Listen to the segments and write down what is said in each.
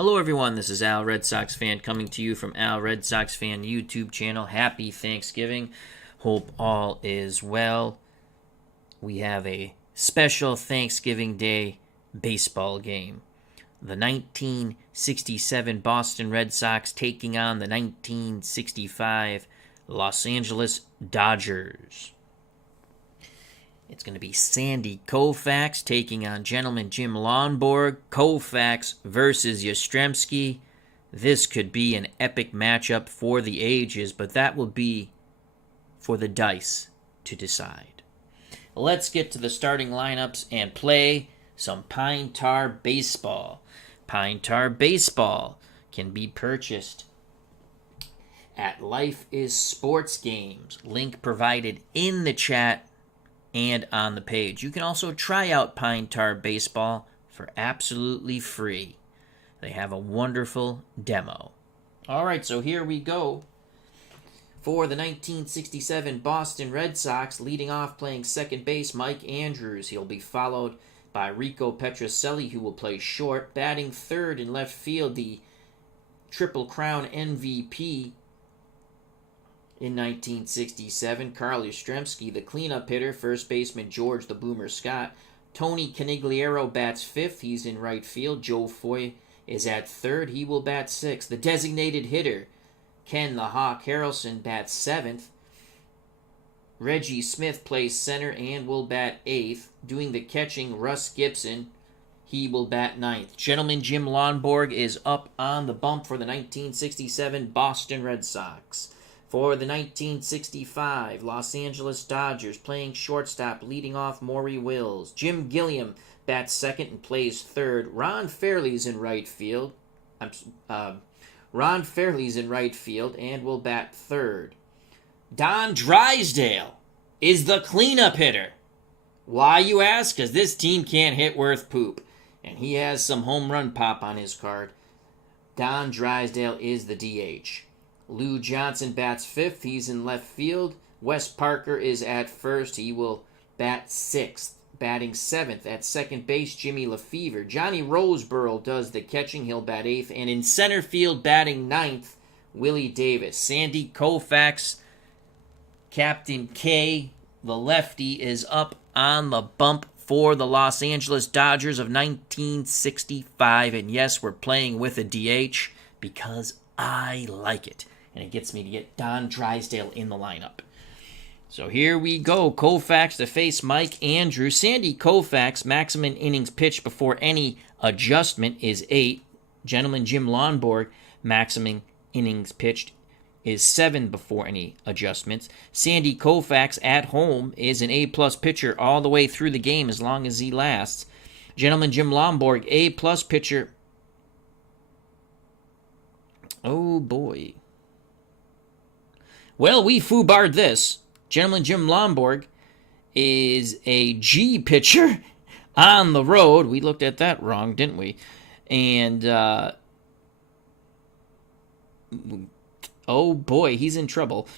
Hello everyone, this is Al Red Sox Fan coming to you from Al Red Sox Fan YouTube channel. Happy Thanksgiving. Hope all is well. We have a special Thanksgiving Day baseball game. The 1967 Boston Red Sox taking on the 1965 Los Angeles Dodgers. It's going to be Sandy Koufax taking on Gentleman Jim LONBORG. Koufax versus Yastrzemski. This could be an epic matchup for the ages, but that will be for the dice to decide. Let's get to the starting lineups and play some Pine Tar Baseball. Pine Tar Baseball can be purchased at Life is Sports Games. Link provided in the chat and on the page. You can also try out Pine Tar Baseball for absolutely free. They have a wonderful demo. All right, so here we go. For the 1967 Boston Red Sox, leading off playing second base, Mike Andrews. He'll be followed by RICO PETROCELLI, who will play short. Batting third in left field, the Triple Crown MVP in 1967, Carl Yastrzemski. The cleanup hitter, first baseman George the Boomer Scott. Tony Conigliaro bats fifth. He's in right field. Joe Foy is at third. He will bat sixth. The designated hitter, Ken the Hawk Harrelson, bats seventh. Reggie Smith plays center and will bat eighth. Doing the catching, Russ GIBSON. He will bat ninth. Gentleman Jim LONBORG is up on the bump for the 1967 Boston Red Sox. For the 1965 Los Angeles Dodgers, playing shortstop, leading off Maury Wills. Jim Gilliam bats second and plays third. Ron Fairley's in right field. Ron Fairley's in right field and will bat third. Don Drysdale is the cleanup hitter. Why, you ask? Because this team can't hit worth poop. And he has some home run pop on his card. Don Drysdale is the DH. Lou Johnson bats fifth. He's in left field. Wes Parker is at first. He will bat sixth. Batting seventh at second base, Jimmy LeFeebvre. Johnny Roseboro does the catching. He'll bat eighth. And in center field, batting ninth, Willie Davis. Sandy Koufax, Captain K, the lefty, is up on the bump for the Los Angeles Dodgers of 1965. And yes, we're playing with a DH because I like it. And it gets me to get Don Drysdale in the lineup. So here we go. Koufax to face Mike Andrews. Sandy Koufax, maximum innings pitched before any adjustment is 8. Gentleman Jim LONBORG, maximum innings pitched is 7 before any adjustments. Sandy Koufax at home is an A-plus pitcher all the way through the game as long as he lasts. Gentleman Jim LONBORG, A-plus pitcher. Oh boy. Well, we foobarred this. Gentleman Jim LONBORG is a G pitcher on the road. We looked at that wrong, didn't we? And, oh boy, he's in trouble.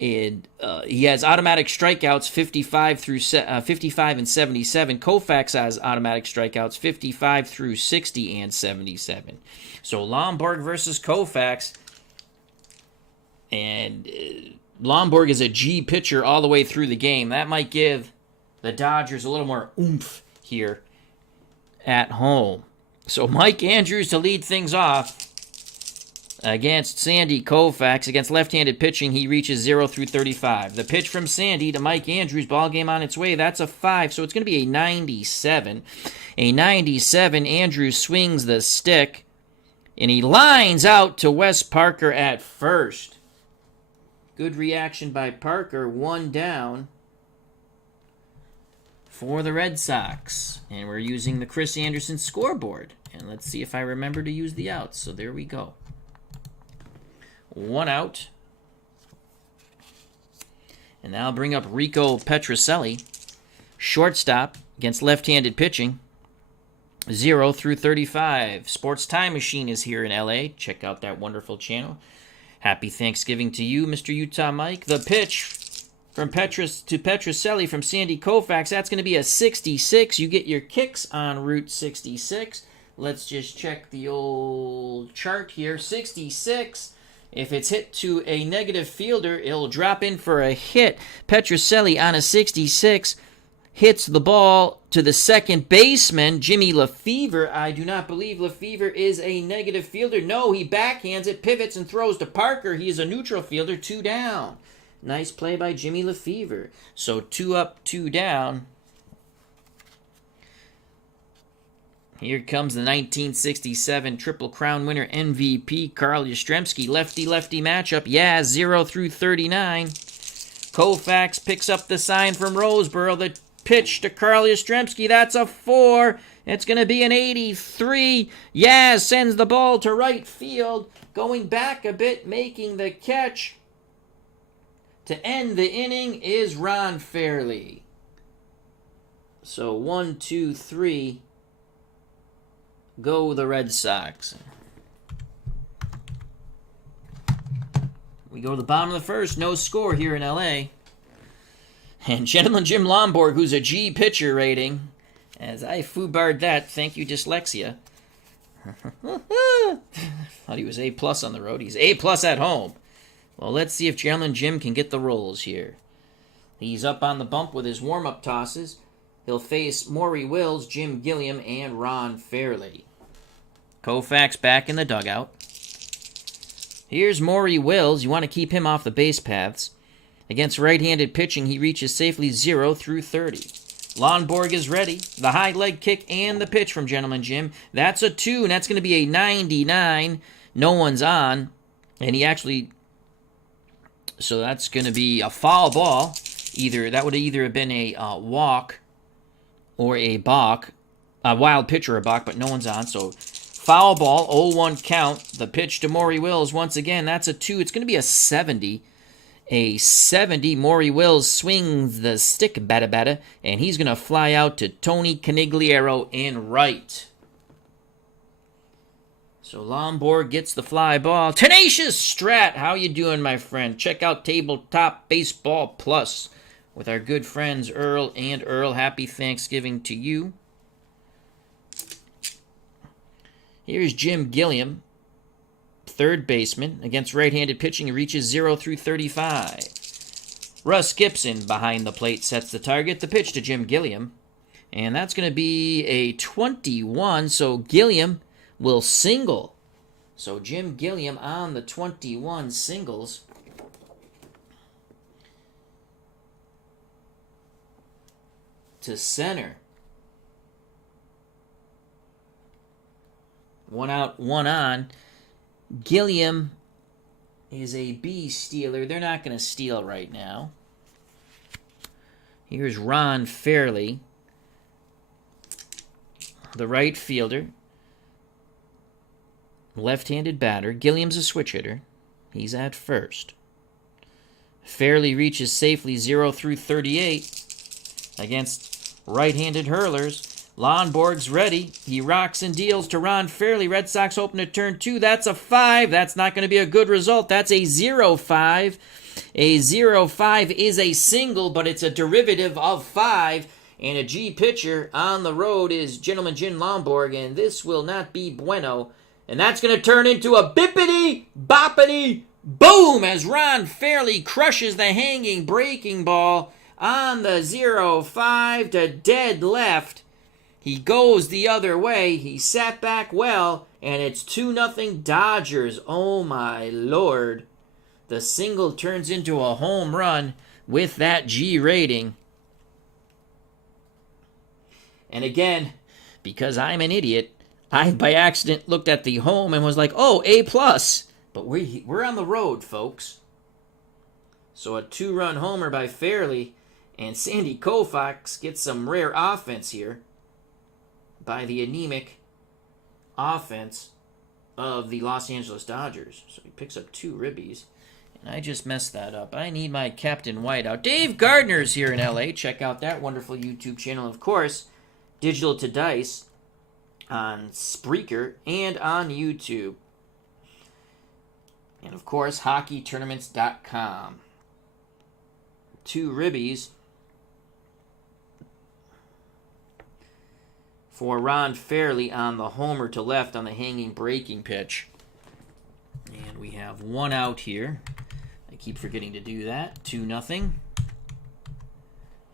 And he has automatic strikeouts 55 and 77. Koufax has automatic strikeouts 55 through 60 and 77. So LONBORG versus Koufax. And LONBORG is a G pitcher all the way through the game. That might give the Dodgers a little more oomph here at home. So Mike Andrews to lead things off against Sandy Koufax. Against left-handed pitching, he reaches 0 through 35. The pitch from Sandy to Mike Andrews, ball game on its way. That's a 5, so it's going to be a 97. A 97, Andrews swings the stick, and he lines out to Wes Parker at first. Good reaction by Parker, 1 down for the Red Sox. And we're using the Chris Anderson scoreboard. And let's see if I remember to use the outs. So there we go. 1 out. And now I'll bring up RICO PETROCELLI. Shortstop against left-handed pitching. 0 through 35. Sports Time Machine is here in LA. Check out that wonderful channel. Happy Thanksgiving to you, Mr. Utah Mike. The pitch from PETROCELLI from Sandy Koufax. That's going to be a 66. You get your kicks on Route 66. Let's just check the old chart here. 66. If it's hit to a negative fielder, it'll drop in for a hit. PETROCELLI on a 66 hits the ball to the second baseman, Jimmy LeFebvre. I do not believe LeFebvre is a negative fielder. No, he backhands it, pivots, and throws to Parker. He is a neutral fielder, 2 down. Nice play by Jimmy LeFebvre. So 2 up, 2 down. Here comes the 1967 Triple Crown winner MVP, Carl Yastrzemski. Lefty-lefty matchup. Yeah, 0 through 39. Koufax picks up the sign from Roseboro. The pitch to Carl Yastrzemski. That's a 4. It's going to be an 83. Yeah, sends the ball to right field. Going back a bit, making the catch to end the inning is Ron Fairley. So 1, 2, 3. Go the Red Sox. We go to the bottom of the first. No score here in L.A. And Gentleman Jim LONBORG, who's a G pitcher rating. As I foobarred that, thank you, dyslexia. Thought he was A+ on the road. He's A+ at home. Well, let's see if Gentleman Jim can get the rolls here. He's up on the bump with his warm-up tosses. He'll face Maury Wills, Jim Gilliam, and Ron Fairley. Koufax back in the dugout. Here's Maury Wills. You want to keep him off the base paths. Against right-handed pitching, he reaches safely 0 through 30. LONBORG is ready. The high leg kick and the pitch from Gentleman Jim. That's a 2, and that's going to be a 99. No one's on. And he actually... So that's going to be a foul ball. That would either have been a walk or a balk. A wild pitch or a balk, but no one's on. So foul ball, 0-1 count. The pitch to Maury Wills. Once again, that's a 2. It's going to be a 70. A 70. Maury Wills swings the stick, bada, and he's going to fly out to Tony Conigliaro in right. So LONBORG gets the fly ball. Tenacious Strat, how you doing, my friend? Check out Tabletop Baseball Plus with our good friends Earl and Earl. Happy Thanksgiving to you. Here's Jim Gilliam, third baseman. Against right-handed pitching, he reaches 0 through 35. Russ Gibson behind the plate sets the target. The pitch to Jim Gilliam. And that's going to be a 21, so Gilliam will single. So Jim Gilliam on the 21 singles. To center. 1 out, 1 on. Gilliam is a B stealer. They're not going to steal right now. Here's Ron Fairley, the right fielder. Left-handed batter. Gilliam's a switch hitter. He's at first. Fairley reaches safely 0 through 38 against right-handed hurlers. LONBORG's ready. He rocks and deals to Ron Fairley. Red Sox open to turn 2. That's a 5. That's not going to be a good result. That's a 0-5. A 0-5 is a single, but it's a derivative of 5. And a G pitcher on the road is Gentleman Jim LONBORG, and this will not be bueno. And that's going to turn into a bippity-boppity boom as Ron Fairley crushes the hanging breaking ball on the 0-5 to dead left. He goes the other way. He sat back well, and it's 2-0 Dodgers. Oh, my Lord. The single turns into a home run with that G rating. And again, because I'm an idiot, I, by accident, looked at the home and was like, oh, A+. But we're on the road, folks. So a 2-run homer by Fairley, and Sandy Koufax gets some rare offense here by the anemic offense of the Los Angeles Dodgers. So he picks up 2 ribbies, and I just messed that up. I need my Captain Whiteout. Dave Gardner's here in L.A. Check out that wonderful YouTube channel. Of course, Digital to Dice on Spreaker and on YouTube. And, of course, HockeyTournaments.com. 2 ribbies for Ron Fairly on the homer to left on the hanging breaking pitch. And we have one out here. I keep forgetting to do that. 2-0.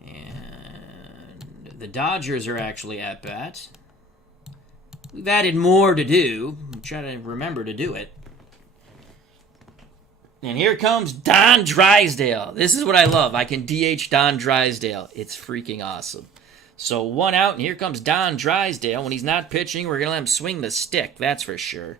And the Dodgers are actually at bat. We've added more to do. I'm trying to remember to do it. And here comes Don Drysdale. This is what I love. I can DH Don Drysdale. It's freaking awesome. So one out, and here comes Don Drysdale. When he's not pitching, we're going to let him swing the stick. That's for sure.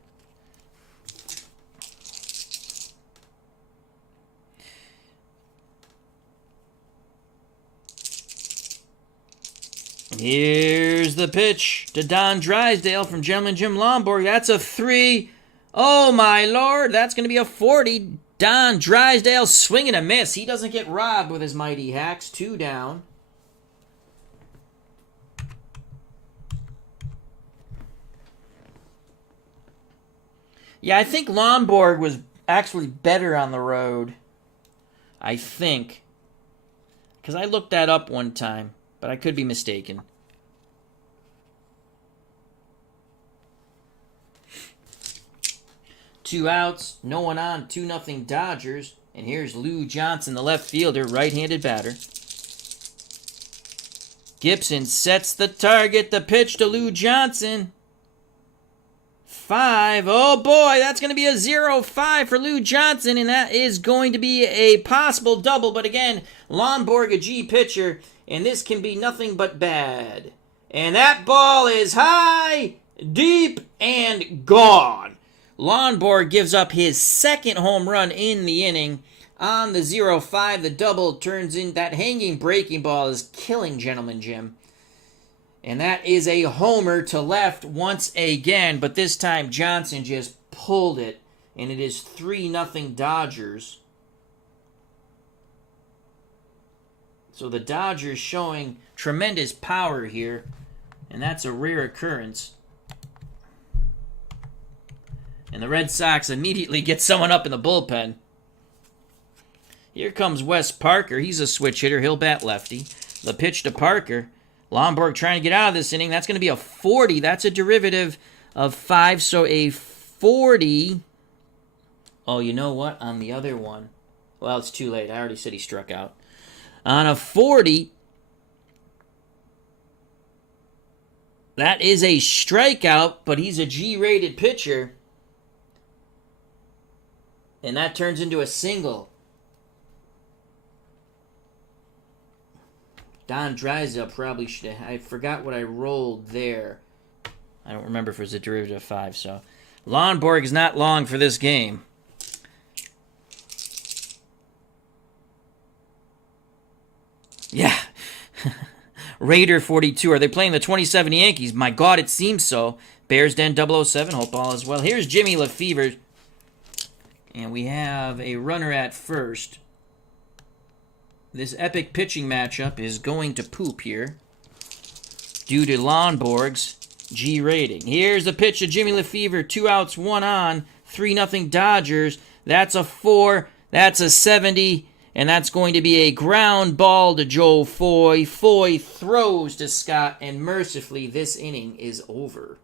Here's the pitch to Don Drysdale from Gentleman Jim Lomborg. That's a 3. Oh, my Lord. That's going to be a 40. Don Drysdale swinging a miss. He doesn't get robbed with his mighty hacks. 2 down. Yeah, I think Lomborg was actually better on the road. I think. Because I looked that up one time, but I could be mistaken. Two outs, no one on, 2-0 Dodgers. And here's Lou Johnson, the left fielder, right-handed batter. Gibson sets the target, the pitch to Lou Johnson. 5. Oh boy, that's going to be a 0-5 for Lou Johnson, and that is going to be a possible double. But again, Lomborg, a G pitcher, and this can be nothing but bad. And that ball is high, deep, and gone. Lomborg gives up his second home run in the inning. On the 0-5, the double turns in. That hanging breaking ball is killing Gentleman Jim. And that is a homer to left once again. But this time Johnson just pulled it. And it is 3-0 Dodgers. So the Dodgers showing tremendous power here. And that's a rare occurrence. And the Red Sox immediately get someone up in the bullpen. Here comes Wes Parker. He's a switch hitter. He'll bat lefty. The pitch to Parker. Lomborg trying to get out of this inning. That's going to be a 40. That's a derivative of 5, so a 40. Oh, you know what? On the other one. Well, it's too late. I already said he struck out. On a 40, that is a strikeout, but he's a G-rated pitcher. And that turns into a single. Don Drysdale probably should have... I forgot what I rolled there. I don't remember if it was a derivative of 5, so... Lomborg is not long for this game. Yeah. Raider 42. Are they playing the 27 Yankees? My God, it seems so. Bears Den 007. Hope all is well. Here's Jimmy Lefebvre. And we have a runner at first. This epic pitching matchup is going to poop here due to Lomborg's G rating. Here's the pitch to Jimmy Lefebvre. 2 outs, 1 on. 3-0 Dodgers. That's a 4. That's a 70. And that's going to be a ground ball to Joe Foy. Foy throws to Scott. And mercifully, this inning is over.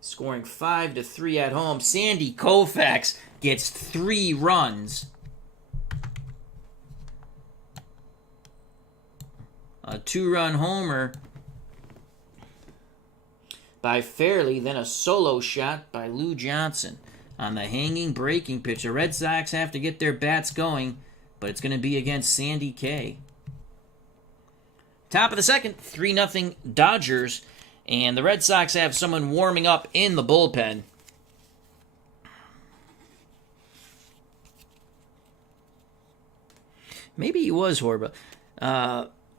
Scoring 5-3 at home. Sandy Koufax gets 3 runs. A 2-run homer by Fairly, then a solo shot by Lou Johnson on the hanging breaking pitch. The Red Sox have to get their bats going, but it's going to be against Sandy K. Top of the second, 3-0 Dodgers, and the Red Sox have someone warming up in the bullpen. Maybe he was horrible.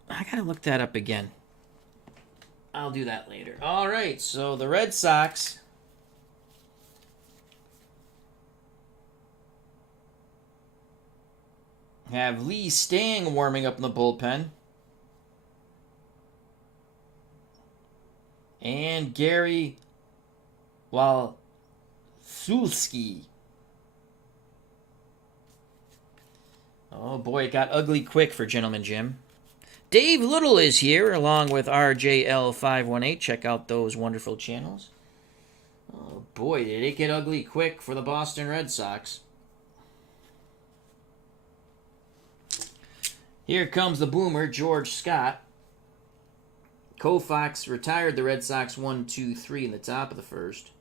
I gotta look that up again. I'll do that later. All right, so the Red Sox have Lee Stang warming up in the bullpen. And Gary Walsulski. Oh boy, it got ugly quick for Gentleman Jim. Dave Little is here, along with RJL518. Check out those wonderful channels. Oh boy, did it get ugly quick for the Boston Red Sox. Here comes the boomer, George Scott. Koufax retired the Red Sox 1-2-3 in the top of the first.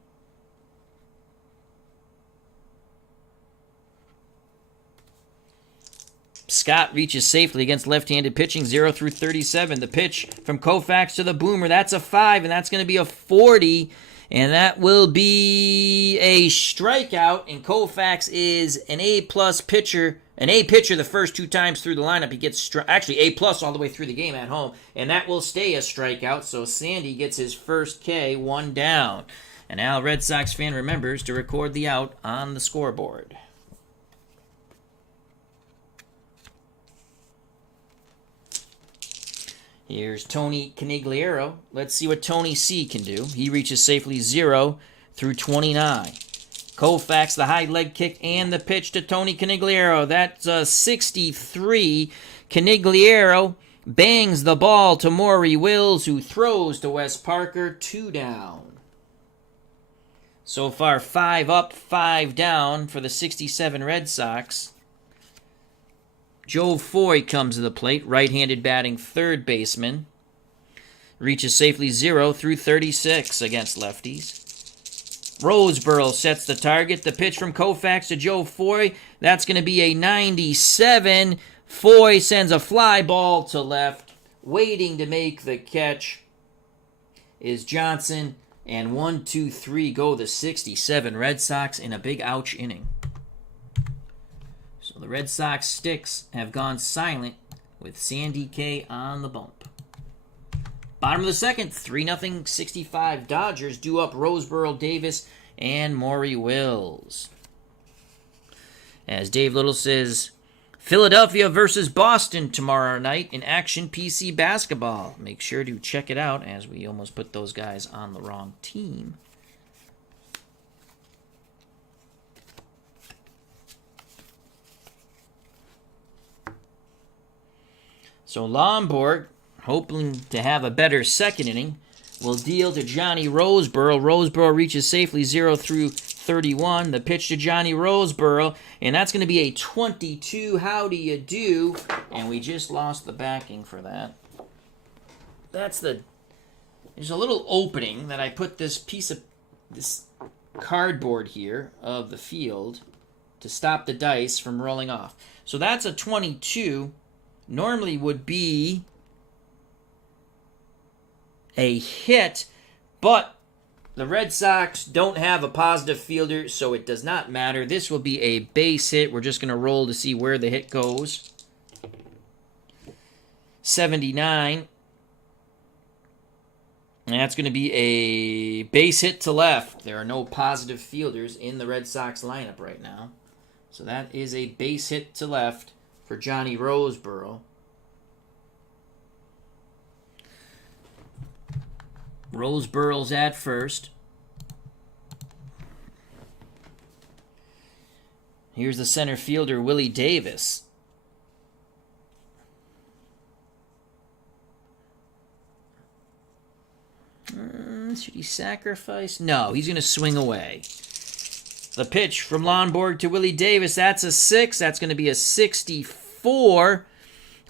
Scott reaches safely against left-handed pitching, 0-37. The pitch from Koufax to the boomer, that's a 5, and that's going to be a 40. And that will be a strikeout, and Koufax is an A-plus pitcher, an A pitcher the first 2 times through the lineup. He gets, actually, A-plus all the way through the game at home, and that will stay a strikeout, so Sandy gets his first K, 1 down. And Al, Red Sox fan, remembers to record the out on the scoreboard. Here's Tony Conigliaro. Let's see what Tony C can do. He reaches safely 0-29. Koufax, the high leg kick, and the pitch to Tony Conigliaro. That's a 63. Conigliaro bangs the ball to Maury Wills, who throws to Wes Parker, 2 down. So far, 5 up, 5 down for the 67 Red Sox. Joe Foy comes to the plate, right-handed batting third baseman. Reaches safely 0-36 against lefties. Roseboro sets the target. The pitch from Koufax to Joe Foy. That's going to be a 97. Foy sends a fly ball to left. Waiting to make the catch is Johnson. And 1-2-3 go the 67 Red Sox in a big ouch inning. So the Red Sox sticks have gone silent with Sandy K on the bump. Bottom of the second, 3-0 65 Dodgers do up Roseboro, Davis, and Maury Wills. As Dave Little says, Philadelphia versus Boston tomorrow night in action PC basketball. Make sure to check it out, as we almost put those guys on the wrong team. So LONBORG, hoping to have a better second inning, will deal to Johnny Roseboro. Roseboro reaches safely 0-31. The pitch to Johnny Roseboro, and that's going to be a 22. How do you do? And we just lost the backing for that. There's a little opening that I put this cardboard here of the field to stop the dice from rolling off. So that's a 22. Normally would be a hit, but the Red Sox don't have a positive fielder, so it does not matter. This will be a base hit. We're just going to roll to see where the hit goes. 79. And that's going to be a base hit to left. There are no positive fielders in the Red Sox lineup right now. So that is a base hit to left for Johnny Roseboro. Roseboro's at first. Here's the center fielder, Willie Davis. Should he sacrifice? No, he's going to swing away. The pitch from LONBORG to Willie Davis, that's a 6. That's going to be a 64.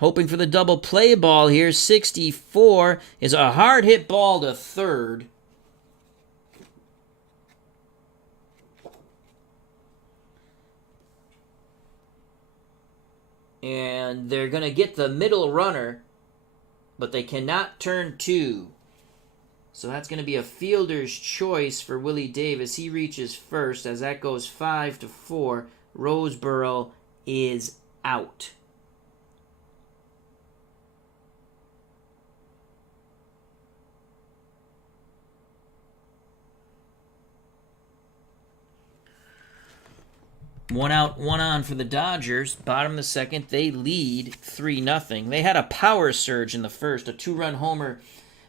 Hoping for the double play ball here. 64 is a hard hit ball to third. And they're going to get the middle runner, but they cannot turn 2. So that's going to be a fielder's choice for Willie Davis. He reaches first as that goes 5-4. Roseboro is out. One out, one on for the Dodgers. Bottom of the second, they lead 3-0. They had a power surge in the first, a 2-run homer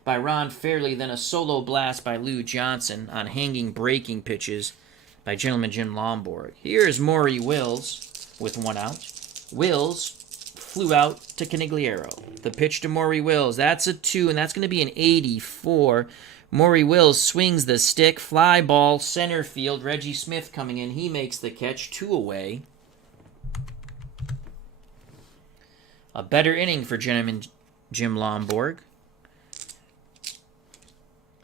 by Ron Fairley, then a solo blast by Lou Johnson on hanging breaking pitches by Gentleman Jim LONBORG. Here's Maury Wills with 1 out. Wills flew out to Conigliaro. The pitch to Maury Wills. That's a 2, and that's going to be an 84. Maury Wills swings the stick. Fly ball, center field. Reggie Smith coming in. He makes the catch. 2 away. A better inning for Jim LONBORG.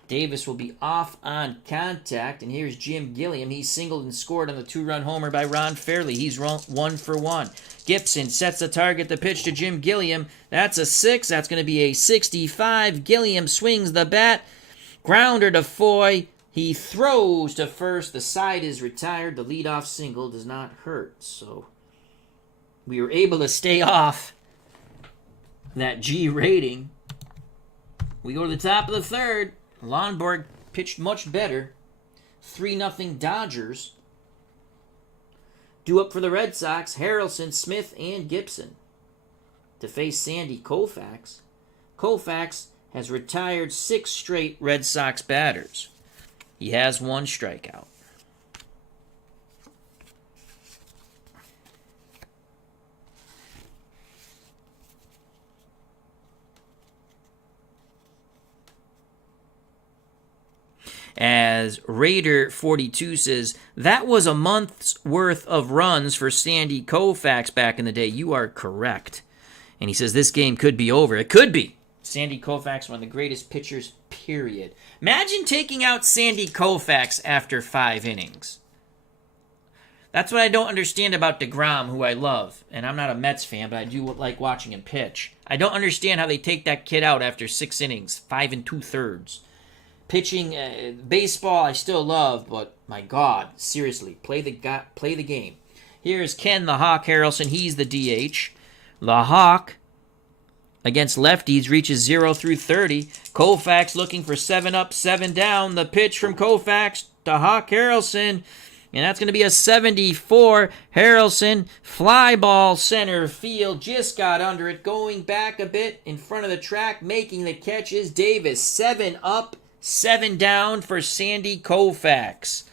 Davis will be off on contact, and here's Jim Gilliam. He singled and scored on the 2-run homer by Ron Fairley. He's 1 for 1. Gibson sets the target, the pitch to Jim Gilliam. That's a 6. That's going to be a 65. Gilliam swings the bat. Grounder to Foy. He throws to first. The side is retired. The leadoff single does not hurt. So we were able to stay off that G rating. We go to the top of the third. LONBORG pitched much better. 3-0 Dodgers. Due up for the Red Sox, Harrelson, Smith, and Gibson. To face Sandy Koufax. Koufax has retired 6 straight Red Sox batters. He has 1 strikeout. As Raider42 says, that was a month's worth of runs for Sandy Koufax back in the day. You are correct. And he says this game could be over. It could be. Sandy Koufax, one of the greatest pitchers, period. Imagine taking out Sandy Koufax after 5 innings. That's what I don't understand about DeGrom, who I love. And I'm not a Mets fan, but I do like watching him pitch. I don't understand how they take that kid out after 6 innings, 5 2/3. Pitching, baseball, I still love, but my God, seriously, play the game. Here's Ken the Hawk Harrelson. He's the DH. The Hawk against lefties reaches 0 through 30. Koufax looking for 7 up, 7 down. The pitch from Koufax to Hawk Harrelson, and that's going to be a 74. Harrelson, fly ball, center field, just got under it. Going back a bit in front of the track, making the catch is Davis. 7 up, 7 down for Sandy Koufax.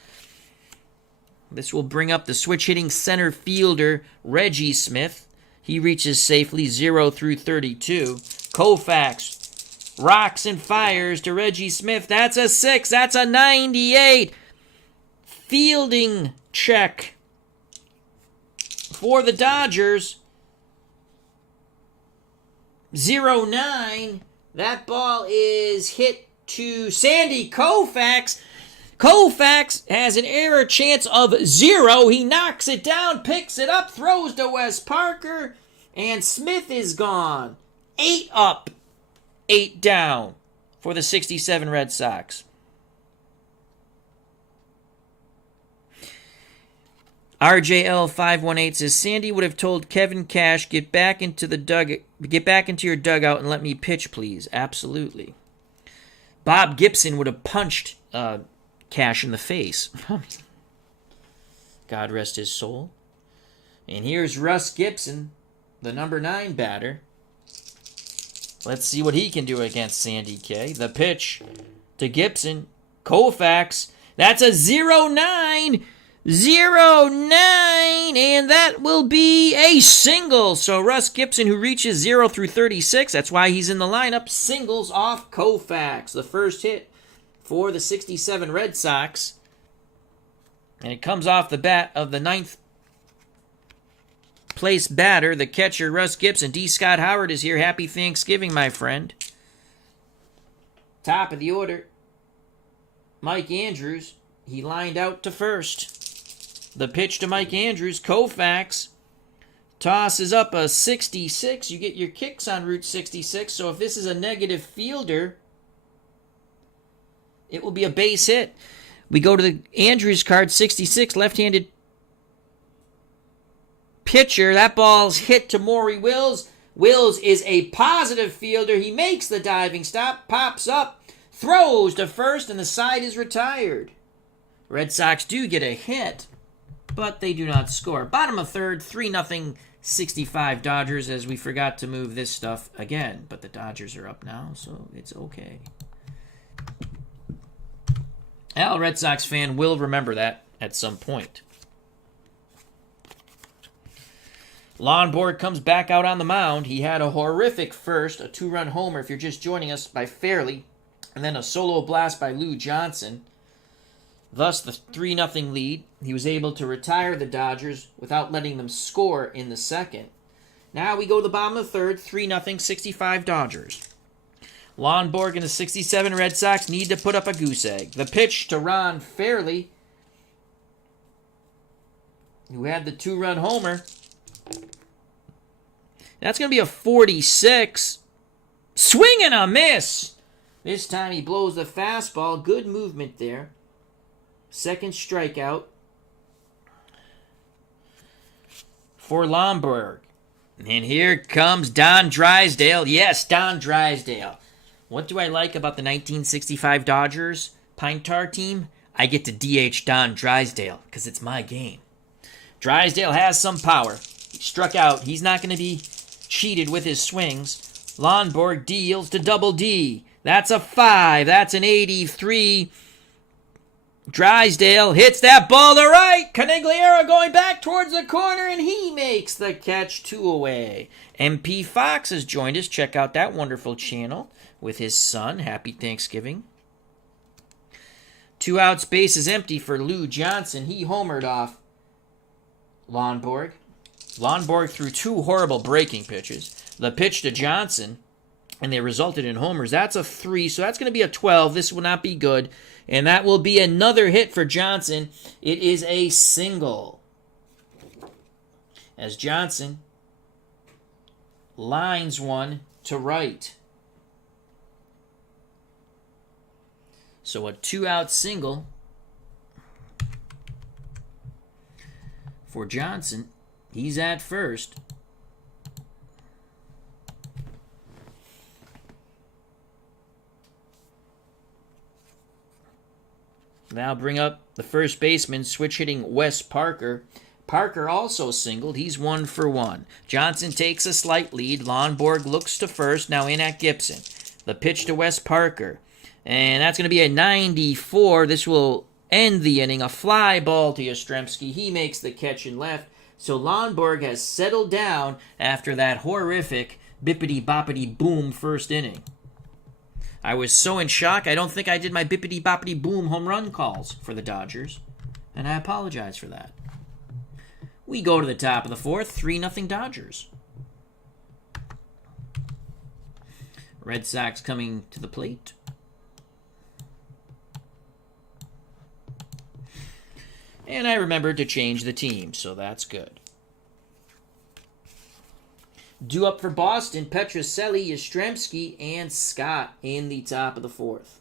This will bring up the switch-hitting center fielder, Reggie Smith. He reaches safely 0 through 32. Koufax rocks and fires to Reggie Smith. That's a 6. That's a 98. Fielding check for the Dodgers. 0-9. That ball is hit to Sandy Koufax. Koufax has an error chance of 0. He knocks it down, picks it up, throws to Wes Parker, and Smith is gone. 8 up, 8 down for the 67 Red Sox. RJL518 says Sandy would have told Kevin Cash, get back into your dugout and let me pitch, please. Absolutely. Bob Gibson would have punched Cash in the face. God rest his soul. And here's Russ Gibson, the number 9 batter. Let's see what he can do against Sandy K. The pitch to Gibson. Koufax. That's a 0-9. 0-9. And that will be a single. So Russ Gibson, who reaches 0 through 36, that's why he's in the lineup, singles off Koufax. The first hit for the 67 Red Sox. And it comes off the bat of the 9th place batter, the catcher, Russ Gibson. D. Scott Howard is here. Happy Thanksgiving, my friend. Top of the order, Mike Andrews. He lined out to first. The pitch to Mike Andrews. Koufax tosses up a 66. You get your kicks on Route 66. So if this is a negative fielder, it will be a base hit. We go to the Andrews card, 66, left-handed pitcher. That ball's hit to Maury Wills. Wills is a positive fielder. He makes the diving stop, pops up, throws to first, and the side is retired. Red Sox do get a hit, but they do not score. Bottom of third, 3-0, 65 Dodgers, as we forgot to move this stuff again. But the Dodgers are up now, so it's okay. Al, Red Sox fan, will remember that at some point. Lonborg comes back out on the mound. He had a horrific first, a 2-run homer if you're just joining us, by Fairley, and then a solo blast by Lou Johnson. Thus, the 3-0 lead. He was able to retire the Dodgers without letting them score in the second. Now we go to the bottom of the third, 3-0, 65 Dodgers. Lonborg and the 67 Red Sox need to put up a goose egg. The pitch to Ron Fairley, who had the 2-run homer. That's going to be a 46. Swing and a miss. This time he blows the fastball. Good movement there. Second strikeout for Lonborg. And here comes Don Drysdale. Yes, Don Drysdale. What do I like about the 1965 Dodgers Pine Tar team? I get to DH Don Drysdale because it's my game. Drysdale has some power. He struck out. He's not going to be cheated with his swings. Lonborg deals to Double D. That's a 5. That's an 83. Drysdale hits that ball to right. Conigliaro going back towards the corner, and he makes the catch, 2 away. MP Fox has joined us. Check out that wonderful channel with his son. Happy Thanksgiving. 2 outs, base is empty for Lou Johnson. He homered off Lonborg. Lonborg threw 2 horrible breaking pitches. The pitch to Johnson, and they resulted in homers. That's a 3, so that's going to be a 12. This will not be good. And that will be another hit for Johnson. It is a single. As Johnson lines one to right. So a 2-out single for Johnson. He's at first. Now bring up the first baseman, switch hitting Wes Parker. Parker also singled. He's 1 for 1. Johnson takes a slight lead. Lonborg looks to first. Now in at Gibson. The pitch to Wes Parker. And that's going to be a 94. This will end the inning. A fly ball to Yastrzemski. He makes the catch in left. So Lonborg has settled down after that horrific bippity-boppity-boom first inning. I was so in shock, I don't think I did my bippity-boppity-boom home run calls for the Dodgers. And I apologize for that. We go to the top of the fourth, 3-0 Dodgers. Red Sox coming to the plate. And I remembered to change the team, so that's good. Due up for Boston, Petrocelli, Yastrzemski, and Scott in the top of the fourth.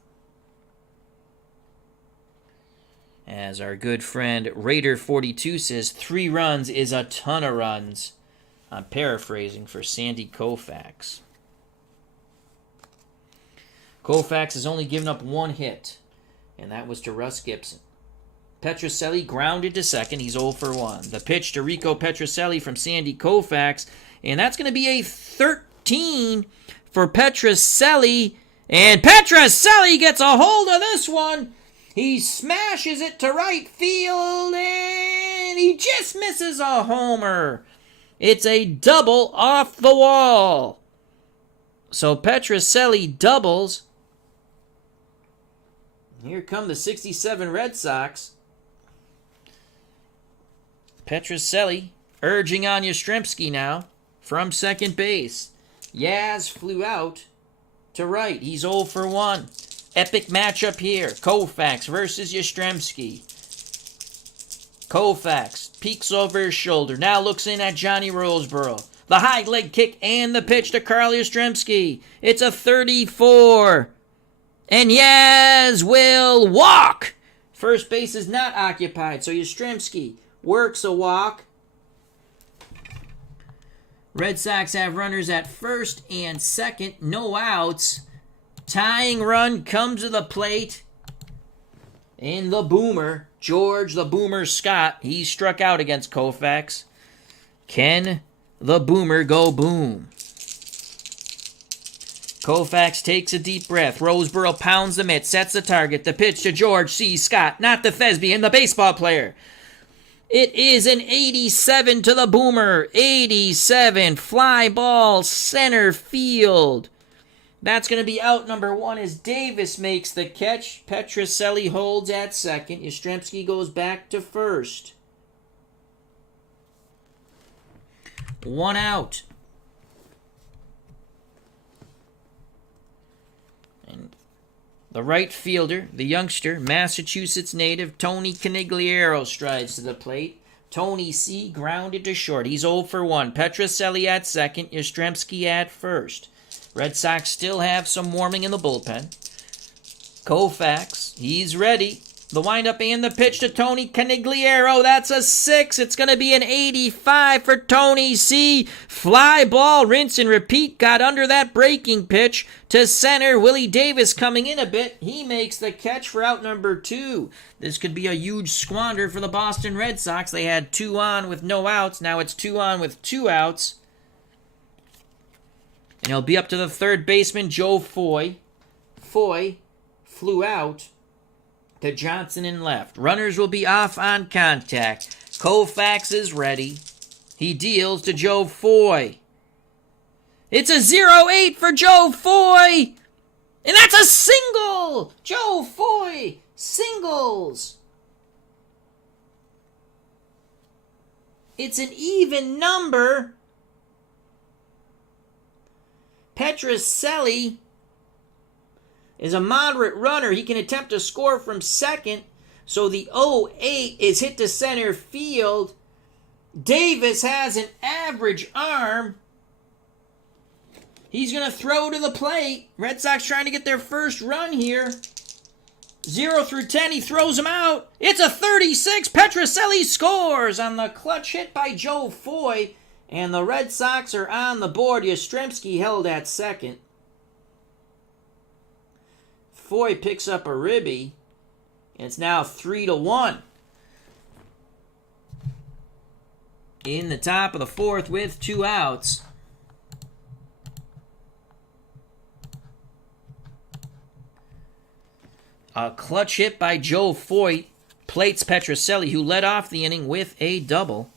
As our good friend Raider42 says, 3 runs is a ton of runs. I'm paraphrasing for Sandy Koufax. Koufax has only given up 1 hit, and that was to Russ Gibson. Petrocelli grounded to second. He's 0 for 1. The pitch to Rico Petrocelli from Sandy Koufax, and that's going to be a 13 for Petrocelli. And Petrocelli gets a hold of this one. He smashes it to right field, and he just misses a homer. It's a double off the wall. So Petrocelli doubles. Here come the 67 Red Sox. Petrocelli urging on Yastrzemski now from second base. Yaz flew out to right. He's 0 for 1. Epic matchup here. Koufax versus Yastrzemski. Koufax peeks over his shoulder. Now looks in at Johnny Roseboro. The high leg kick and the pitch to Carl Yastrzemski. It's a 34. And Yaz will walk. First base is not occupied, so Yastrzemski works a walk. Red Sox have runners at first and second. No outs. Tying run comes to the plate. And the Boomer, George the Boomer Scott, he struck out against Koufax. Can the Boomer go boom? Koufax takes a deep breath. Roseboro pounds the mitt, sets the target. The pitch to George C. Scott, not the Thesby, and the baseball player. It is an 87 to the boomer. 87, fly ball, center field. That's going to be out number 1 as Davis makes the catch. PETROCELLI holds at second. Yastrzemski goes back to first. 1 out. And the right fielder, the youngster, Massachusetts native, Tony Conigliaro strides to the plate. Tony C. grounded to short. He's 0 for 1. PETROCELLI at second. Yastrzemski at first. Red Sox still have some warming in the bullpen. Koufax, he's ready. The windup and the pitch to Tony Conigliaro. That's a 6. It's going to be an 85 for Tony C. Fly ball, rinse and repeat. Got under that breaking pitch to center. Willie Davis coming in a bit. He makes the catch for out number 2. This could be a huge squander for the Boston Red Sox. They had 2 on with no outs. Now it's 2 on with 2 outs. And he'll be up to the third baseman, Joe Foy. Foy flew out to Johnson in left. Runners will be off on contact. Koufax is ready. He deals to Joe Foy. It's a 0-8 for Joe Foy. And that's a single. Joe Foy singles. It's an even number. PETROCELLI is a moderate runner. He can attempt to score from second. So the 0-8 is hit to center field. Davis has an average arm. He's going to throw to the plate. Red Sox trying to get their first run here. 0 through 10, he throws him out. It's a 36. PETROCELLI scores on the clutch hit by Joe Foy. And the Red Sox are on the board. Yastrzemski held at second. Foy picks up a ribby. And it's now 3-1. In the top of the 4th with 2 outs. A clutch hit by Joe Foy plates PETROCELLI, who led off the inning with a double.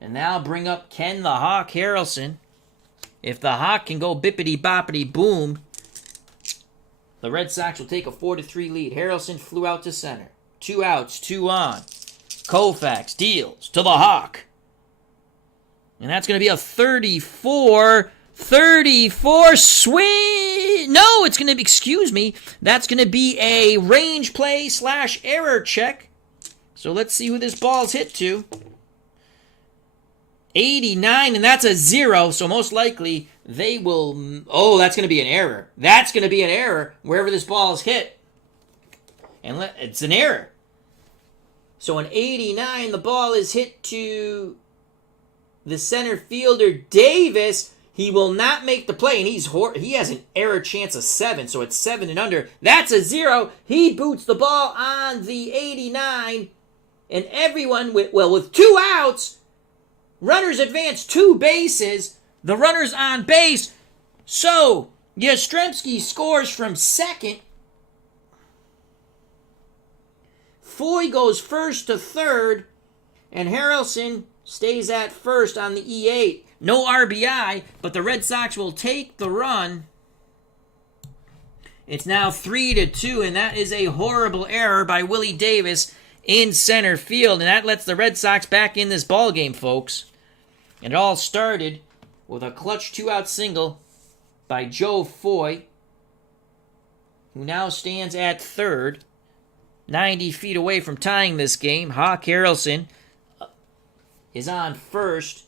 And now bring up Ken the Hawk Harrelson. If the Hawk can go bippity-boppity-boom, the Red Sox will take a 4-3 lead. Harrelson flew out to center. 2 outs, 2 on. Koufax deals to the Hawk. And that's going to be a 34 swing. No, it's going to be, excuse me, that's going to be a range play / error check. So let's see who this ball's hit to. 89, and that's a 0, so most likely they will... Oh, that's going to be an error. That's going to be an error wherever this ball is hit. And it's an error. So an 89, the ball is hit to the center fielder, Davis. He will not make the play, and he has an error chance of 7, so it's 7 and under. That's a 0. He boots the ball on the 89, and everyone, with 2 outs... Runners advance 2 bases. The runner's on base. So, Yastrzemski scores from second. Foy goes first to third. And Harrelson stays at first on the E8. No RBI, but the Red Sox will take the run. It's now 3-2, and that is a horrible error by Willie Davis in center field. And that lets the Red Sox back in this ballgame, folks. And it all started with a clutch 2-out single by Joe Foy, who now stands at third, 90 feet away from tying this game. Hawk Harrelson is on first,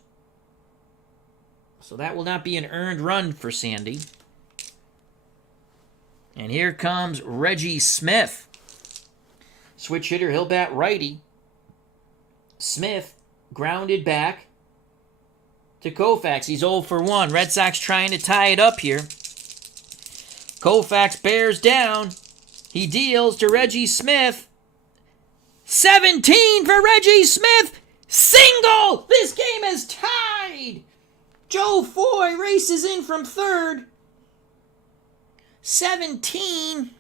so that will not be an earned run for Sandy. And here comes Reggie Smith. Switch hitter, he'll bat righty. Smith grounded back to Koufax. He's 0 for 1. Red Sox trying to tie it up here. Koufax bears down. He deals to Reggie Smith. 17 for Reggie Smith. Single! This game is tied. Joe Foy races in from third. 17.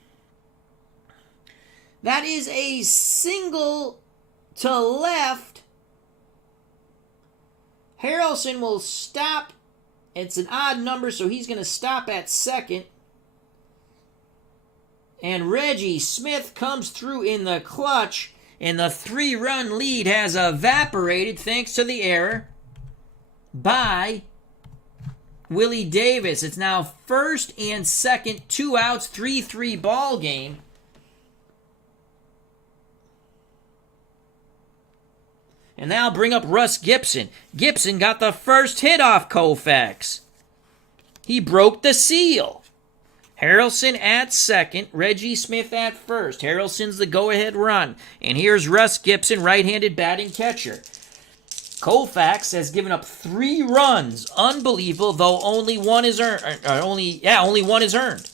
That is a single to left. Harrelson will stop. It's an odd number, so he's going to stop at second. And Reggie Smith comes through in the clutch. And the 3-run lead has evaporated thanks to the error by Willie Davis. It's now first and second, 2 outs, 3-3 ball game. And now bring up Russ Gibson. Gibson got the first hit off Koufax. He broke the seal. Harrelson at second, Reggie Smith at first. Harrelson's the go-ahead run. And here's Russ Gibson, right-handed batting catcher. Koufax has given up 3 runs. Unbelievable, though only one is earned. Only one is earned.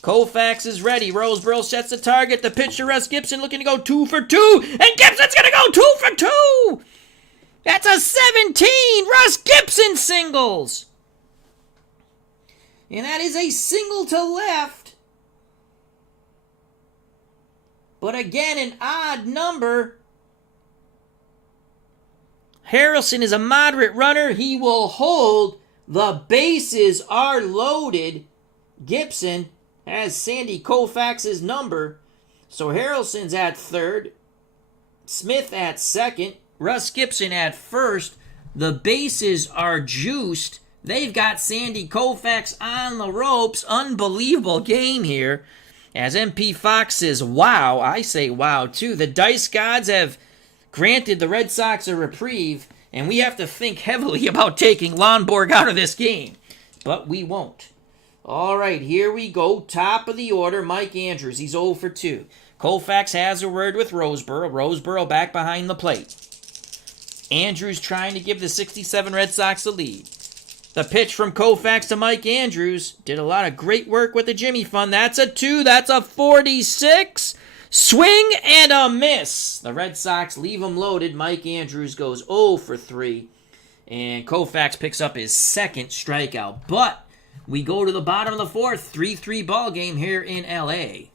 Koufax is ready. Roseboro sets the target. The pitch to Russ Gibson looking to go 2 for 2. And Gibson's going to go 2 for 2. That's a 17. Russ Gibson singles. And that is a single to left. But again, an odd number. Harrelson is a moderate runner. He will hold. The bases are loaded. Gibson has Sandy Koufax's number. So Harrelson's at third. Smith at second. Russ Gibson at first. The bases are juiced. They've got Sandy Koufax on the ropes. Unbelievable game here. As MP Fox says, wow. I say wow, too. The dice gods have granted the Red Sox a reprieve, and we have to think heavily about taking LONBORG out of this game. But we won't. All right, here we go. Top of the order, Mike Andrews. He's 0 for 2. Koufax has a word with Roseboro. Roseboro back behind the plate. Andrews trying to give the 67 Red Sox the lead. The pitch from Koufax to Mike Andrews. Did a lot of great work with the Jimmy Fund. That's a 2. That's a 46. Swing and a miss. The Red Sox leave him loaded. Mike Andrews goes 0 for 3. And Koufax picks up his second strikeout. But we go to the bottom of the fourth. 3-3 ball game here in L.A.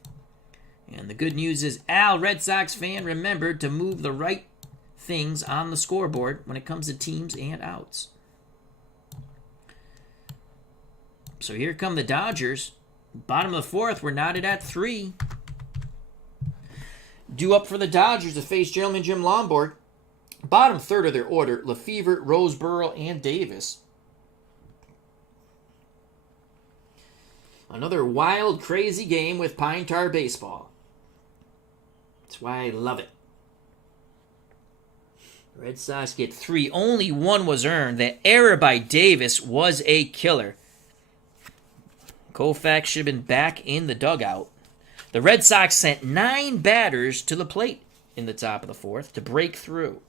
And the good news is Al, Red Sox fan, remembered to move the right things on the scoreboard when it comes to teams and outs. So here come the Dodgers. Bottom of the fourth, we're knotted at 3. Due up for the Dodgers to face Gentleman Jim Lombard. Bottom third of their order, Lefebvre, Roseboro, and Davis. Another wild, crazy game with Pine Tar baseball. That's why I love it. Red Sox get 3. Only 1 was earned. The error by Davis was a killer. Koufax should have been back in the dugout. The Red Sox sent 9 batters to the plate in the top of the fourth to break through.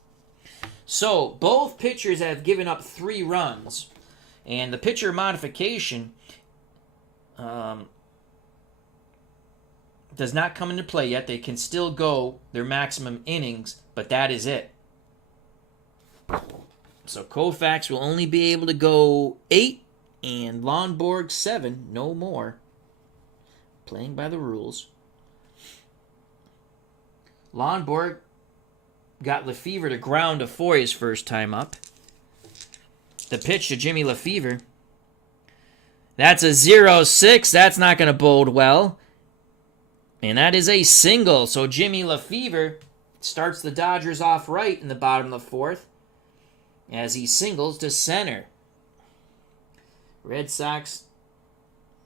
So, both pitchers have given up 3 runs. And the pitcher modification does not come into play yet. They can still go their maximum innings, but that is it. So, Koufax will only be able to go 8. And LONBORG 7, no more. Playing by the rules. LONBORG got Lefebvre to ground to 4 his first time up. The pitch to Jimmy Lefebvre. That's a 0-6. That's not going to bode well. And that is a single. So Jimmy Lefebvre starts the Dodgers off right in the bottom of the fourth as he singles to center. Red Sox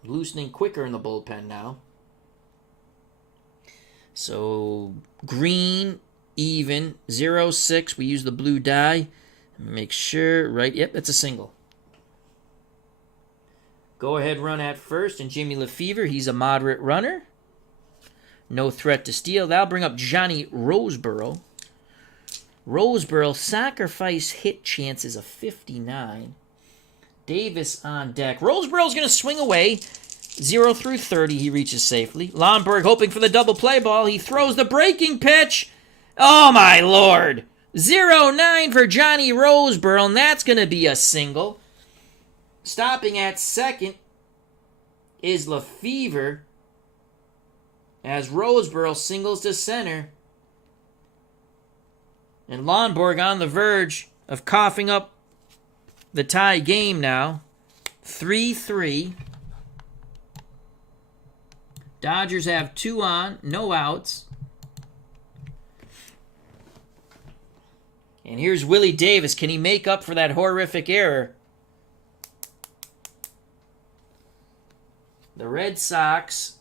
loosening quicker in the bullpen now. So, green, even, 0-6. We use the blue die. Make sure, right, yep, that's a single. Go ahead run at first, and Jimmy Lefebvre, he's a moderate runner. No threat to steal. That'll bring up Johnny Roseboro. Roseboro, sacrifice hit chances of 59. Davis on deck. Roseboro's going to swing away. 0 through 30, he reaches safely. Lombard hoping for the double play ball. He throws the breaking pitch. Oh, my Lord. 0-9 for Johnny Roseboro, and that's going to be a single. Stopping at second is Lefebvre as Roseboro singles to center. And LONBORG on the verge of coughing up the tie game now. 3-3. Dodgers have 2 on, no outs. And here's Willie Davis. Can he make up for that horrific error? The Red Sox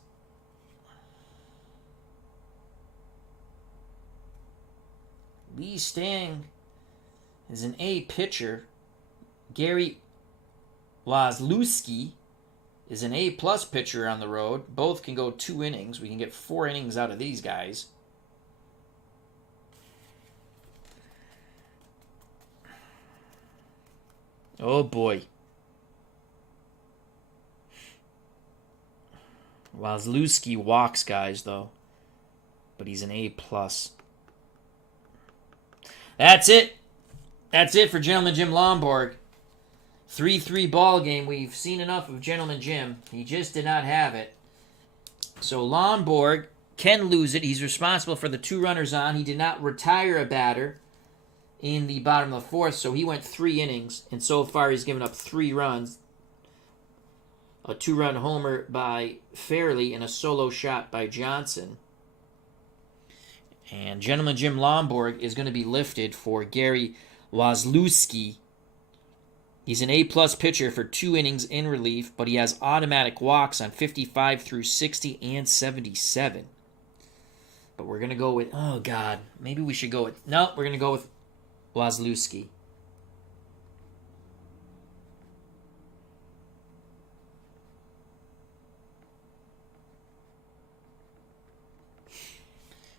Lee Stang is an A pitcher. Gary Wazlewski is an A-plus pitcher on the road. Both can go 2 innings. We can get 4 innings out of these guys. Oh, boy. Wazlewski walks guys, though. But he's an A-plus. That's it. That's it for Gentleman Jim LONBORG. 3-3 ball game. We've seen enough of Gentleman Jim. He just did not have it. So LONBORG can lose it. He's responsible for the 2 runners on. He did not retire a batter in the bottom of the 4th, so he went 3 innings. And so far he's given up 3 runs. A 2-run homer by Fairley and a solo shot by Johnson. And Gentleman Jim LONBORG is going to be lifted for Gary Wazlewski. He's an A-plus pitcher for 2 innings in relief, but he has automatic walks on 55 through 60 and 77. But we're going to go with, oh, God, maybe we should go with, no, we're going to go with Wazlewski.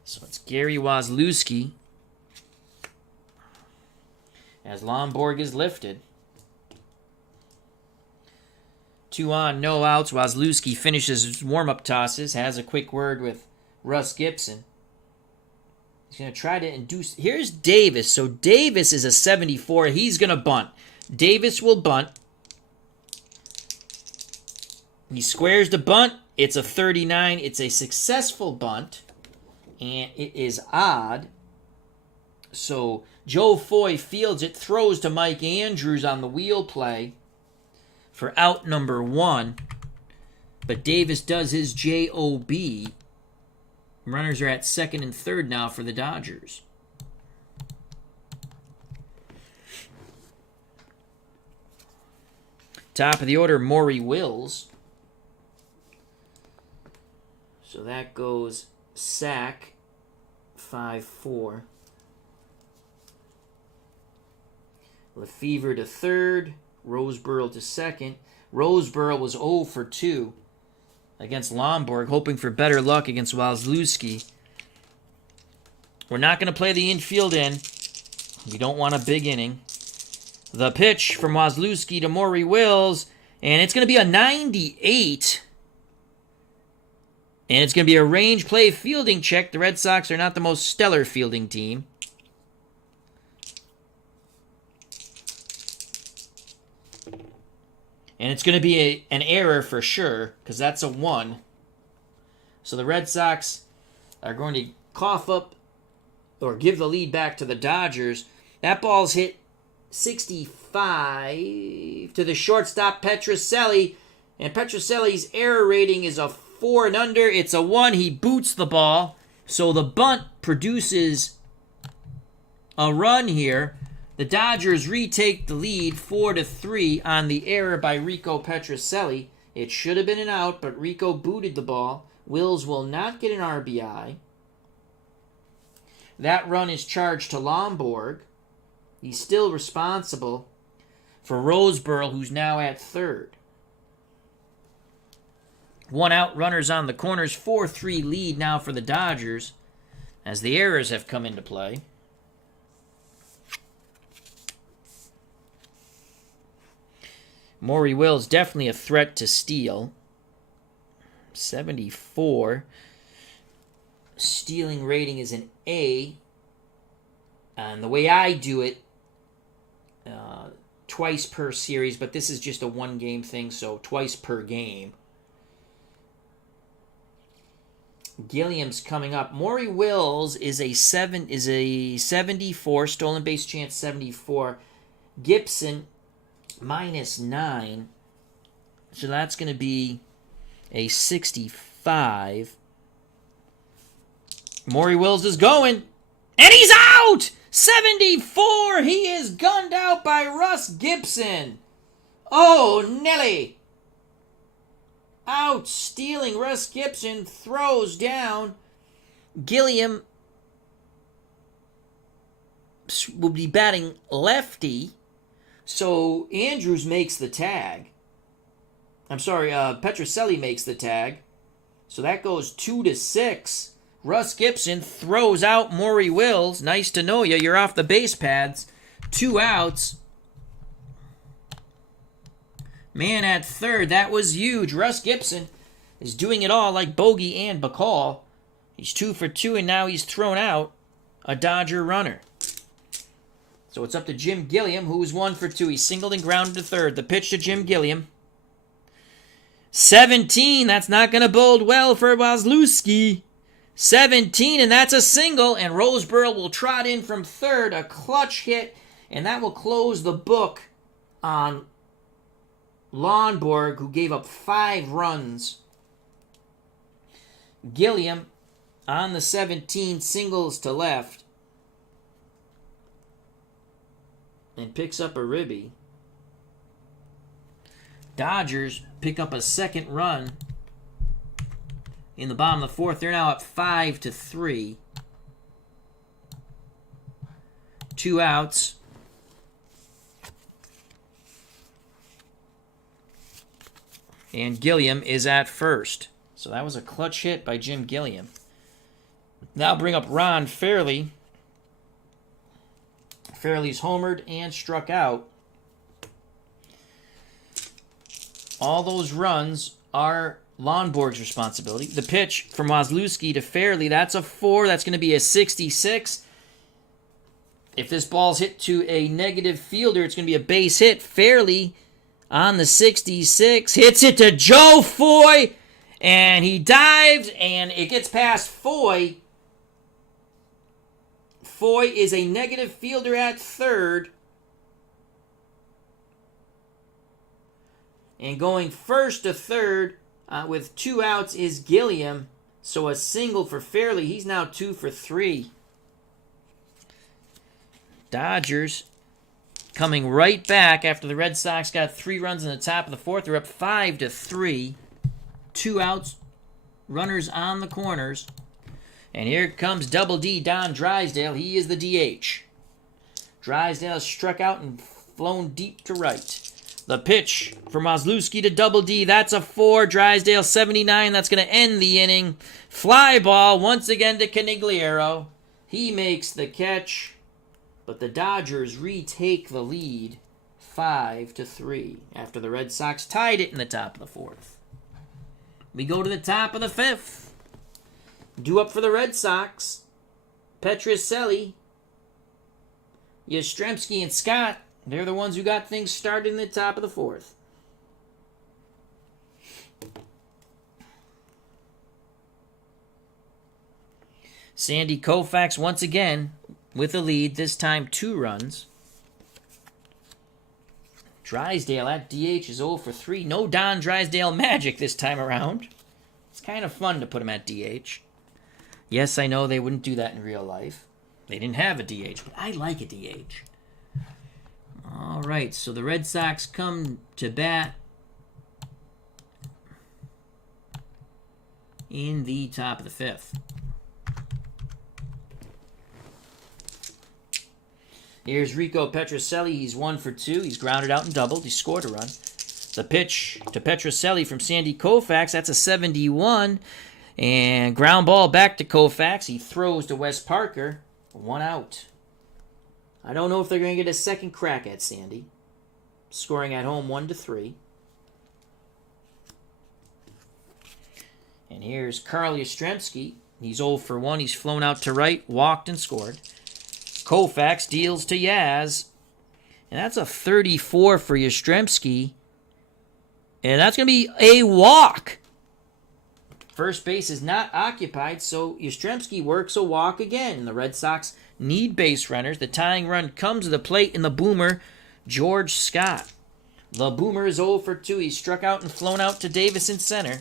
So it's Gary Wazlewski as LONBORG is lifted. 2 on, no outs. Wazlewski finishes his warm-up tosses, has a quick word with Russ Gibson. He's going to try to induce. Here's Davis. So Davis is a 74. He's going to bunt. Davis will bunt. He squares the bunt. It's a 39. It's a successful bunt. And it is odd. So Joe Foy fields it, throws to Mike Andrews on the wheel play for out number 1. But Davis does his J-O-B. Runners are at 2nd and 3rd now for the Dodgers. Top of the order, Maury Wills. So that goes sack 5-4. LeFevre to 3rd. Roseboro to 2nd. Roseboro was 0 for 2 against LONBORG, hoping for better luck against Wazlewski. We're not going to play the infield in. We don't want a big inning. The pitch from Wazlewski to Maury Wills, and it's going to be a 98. And it's going to be a range play fielding check. The Red Sox are not the most stellar fielding team. And it's going to be an error for sure, because that's a 1. So the Red Sox are going to cough up or give the lead back to the Dodgers. That ball's hit 65 to the shortstop, PETROCELLI. And PETROCELLI's error rating is a 4 and under. It's a 1. He boots the ball. So the bunt produces a run here. The Dodgers retake the lead 4-3 on the error by Rico PETROCELLI. It should have been an out, but Rico booted the ball. Wills will not get an RBI. That run is charged to LONBORG. He's still responsible for Roseboro, who's now at 3rd. 1 out, runners on the corners. 4-3 lead now for the Dodgers as the errors have come into play. Maury Wills definitely a threat to steal. 74. Stealing rating is an A. And the way I do it, twice per series, but this is just a 1-game thing, so twice per game. Gilliam's coming up. Maury Wills is a 74, stolen base chance 74. GIBSON -9. So that's going to be a 65. Maury Wills is going. And he's out! 74! He is gunned out by Russ Gibson. Oh, Nelly. Out, stealing. Russ Gibson throws down. Gilliam will be batting lefty. So Andrews makes the tag. I'm sorry, PETROCELLI makes the tag. So that goes 2-6. Russ Gibson throws out Maury Wills. Nice to know you. You're off the base pads. 2 outs. Man at third. That was huge. Russ Gibson is doing it all like Bogey and Bacall. He's 2 for 2, and now he's thrown out a Dodger runner. So it's up to Jim Gilliam, who was 1 for 2. He singled and grounded to third. The pitch to Jim Gilliam. 17. That's not going to bode well for Wazlewski. 17, and that's a single, and Roseboro will trot in from third, a clutch hit, and that will close the book on LONBORG, who gave up 5 runs. Gilliam on the 17, singles to left, and picks up a ribby. Dodgers pick up a second run in the bottom of the fourth. They're now up 5-3. 2 outs. And Gilliam is at first. So that was a clutch hit by Jim Gilliam. Now bring up Ron Fairley. Fairley's homered and struck out. All those runs are LONBORG's responsibility. The pitch from Wazlewski to Fairley, that's a 4. That's going to be a 66. If this ball's hit to a negative fielder, it's going to be a base hit. Fairley on the 66 hits it to Joe Foy, and he dives, and it gets past Foy. Foy is a negative fielder at third. And going first to third with 2 outs is Gilliam. So a single for Fairley. He's now 2 for 3. Dodgers coming right back after the Red Sox got 3 runs in the top of the fourth. They're up 5-3. 2 outs. Runners on the corners. And here comes Double D, Don Drysdale. He is the DH. Drysdale has struck out and flown deep to right. The pitch from Wazlewski to Double D. That's a 4. Drysdale 79. That's going to end the inning. Fly ball once again to Conigliaro. He makes the catch. But the Dodgers retake the lead 5-3 after the Red Sox tied it in the top of the fourth. We go to the top of the fifth. Due up for the Red Sox. PETROCELLI, Yastrzemski, and Scott. They're the ones who got things started in the top of the fourth. Sandy Koufax once again with a lead, this time 2 runs. Drysdale at DH is 0 for 3. No Don Drysdale magic this time around. It's kind of fun to put him at DH. Yes, I know they wouldn't do that in real life. They didn't have a DH, but I like a DH. All right, so the Red Sox come to bat in the top of the fifth. Here's Rico PETROCELLI. He's 1 for 2. He's grounded out and doubled. He scored a run. The pitch to PETROCELLI from Sandy Koufax. That's a 71. And ground ball back to Koufax. He throws to Wes Parker. 1 out. I don't know if they're going to get a second crack at Sandy. Scoring at home 1-3. And here's Carl Yastrzemski. He's 0 for 1. He's flown out to right, walked, and scored. Koufax deals to Yaz. And that's a 34 for Yastrzemski. And that's going to be a walk. First base is not occupied, so Yastrzemski works a walk again. The Red Sox need base runners. The tying run comes to the plate in the boomer, George Scott. The boomer is 0 for 2. He's struck out and flown out to Davis in center.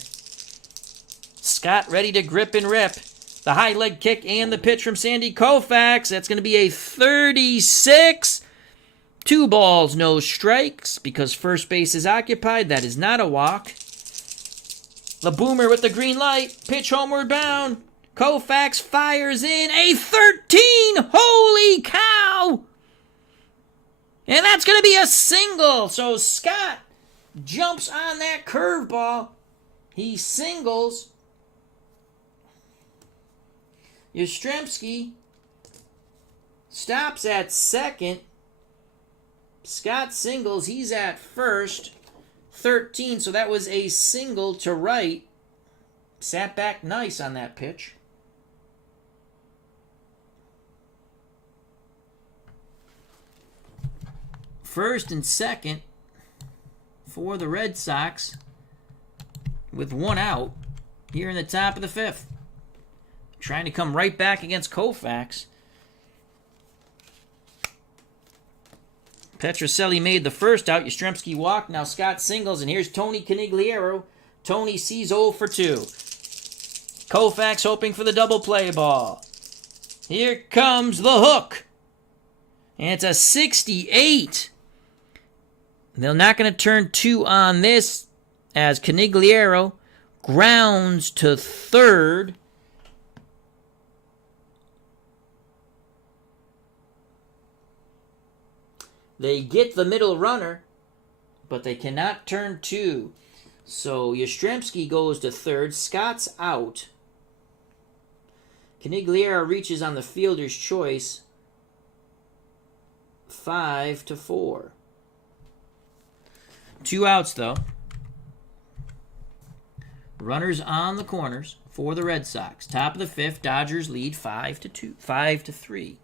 Scott ready to grip and rip. The high leg kick and the pitch from Sandy Koufax. That's going to be a 36. 2 balls, no strikes, because first base is occupied. That is not a walk. The boomer with the green light. Pitch homeward bound. Koufax fires in a 13. Holy cow! And that's going to be a single. So Scott jumps on that curveball. He singles. Yastrzemski stops at second. Scott singles. He's at first. 13, so that was a single to right. Sat back nice on that pitch. First and second for the Red Sox with 1 out here in the top of the 5th. Trying to come right back against Koufax. PETROCELLI made the first out. Yastrzemski walked. Now Scott singles, and here's Tony Conigliaro. Tony sees 0 for 2. Koufax hoping for the double play ball. Here comes the hook. And it's a 68. They're not going to turn 2 on this as Conigliero grounds to third. They get the middle runner, but they cannot turn 2. So Yastrzemski goes to third. Scott's out. Conigliaro reaches on the fielder's choice. 5-4. 2 outs, though. Runners on the corners for the Red Sox. Top of the 5th, Dodgers lead 5-3.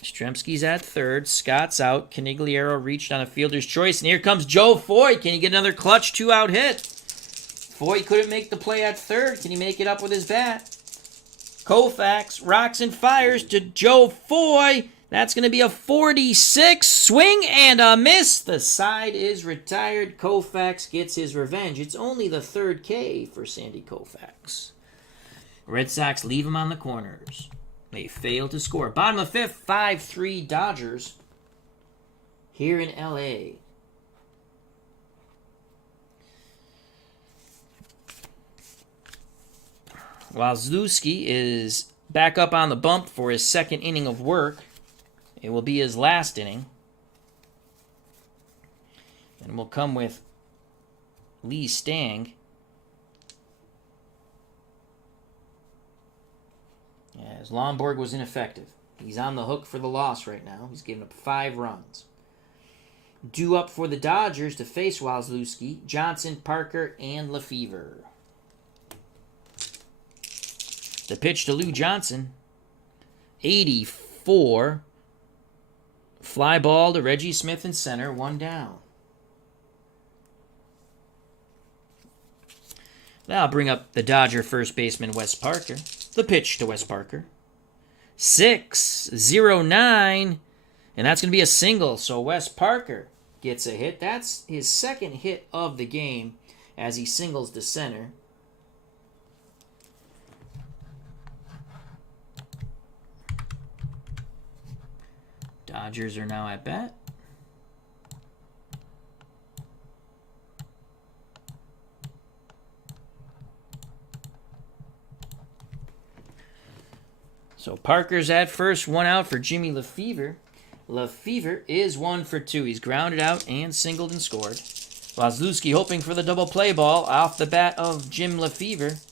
Yastrzemski's at third. Scott's out. Conigliaro reached on a fielder's choice. And here comes Joe Foy. Can he get another clutch 2-out hit? Foy couldn't make the play at third. Can he make it up with his bat? Koufax rocks and fires to Joe Foy. That's going to be a 46. Swing and a miss. The side is retired. Koufax gets his revenge. It's only the 3rd K for Sandy Koufax. Red Sox leave him on the corners. They fail to score. Bottom of 5th, 5-3 Dodgers here in L.A. Yastrzemski is back up on the bump for his 2nd inning of work. It will be his last inning. And will come with Lee Stang. As LONBORG was ineffective. He's on the hook for the loss right now. He's given up 5 runs. Due up for the Dodgers to face Yastrzemski, Johnson, Parker, and LeFebvre. The pitch to Lou Johnson. 84. Fly ball to Reggie Smith in center. 1 down. Now I'll bring up the Dodger first baseman, Wes Parker. The pitch to Wes Parker. 6-0-9. And that's going to be a single. So Wes Parker gets a hit. That's his 2nd hit of the game as he singles to center. Dodgers are now at bat. So Parker's at first, 1 out for Jimmy LeFebvre. LeFebvre is 1 for 2. He's grounded out and singled and scored. Yastrzemski hoping for the double play ball off the bat of Jim LeFebvre.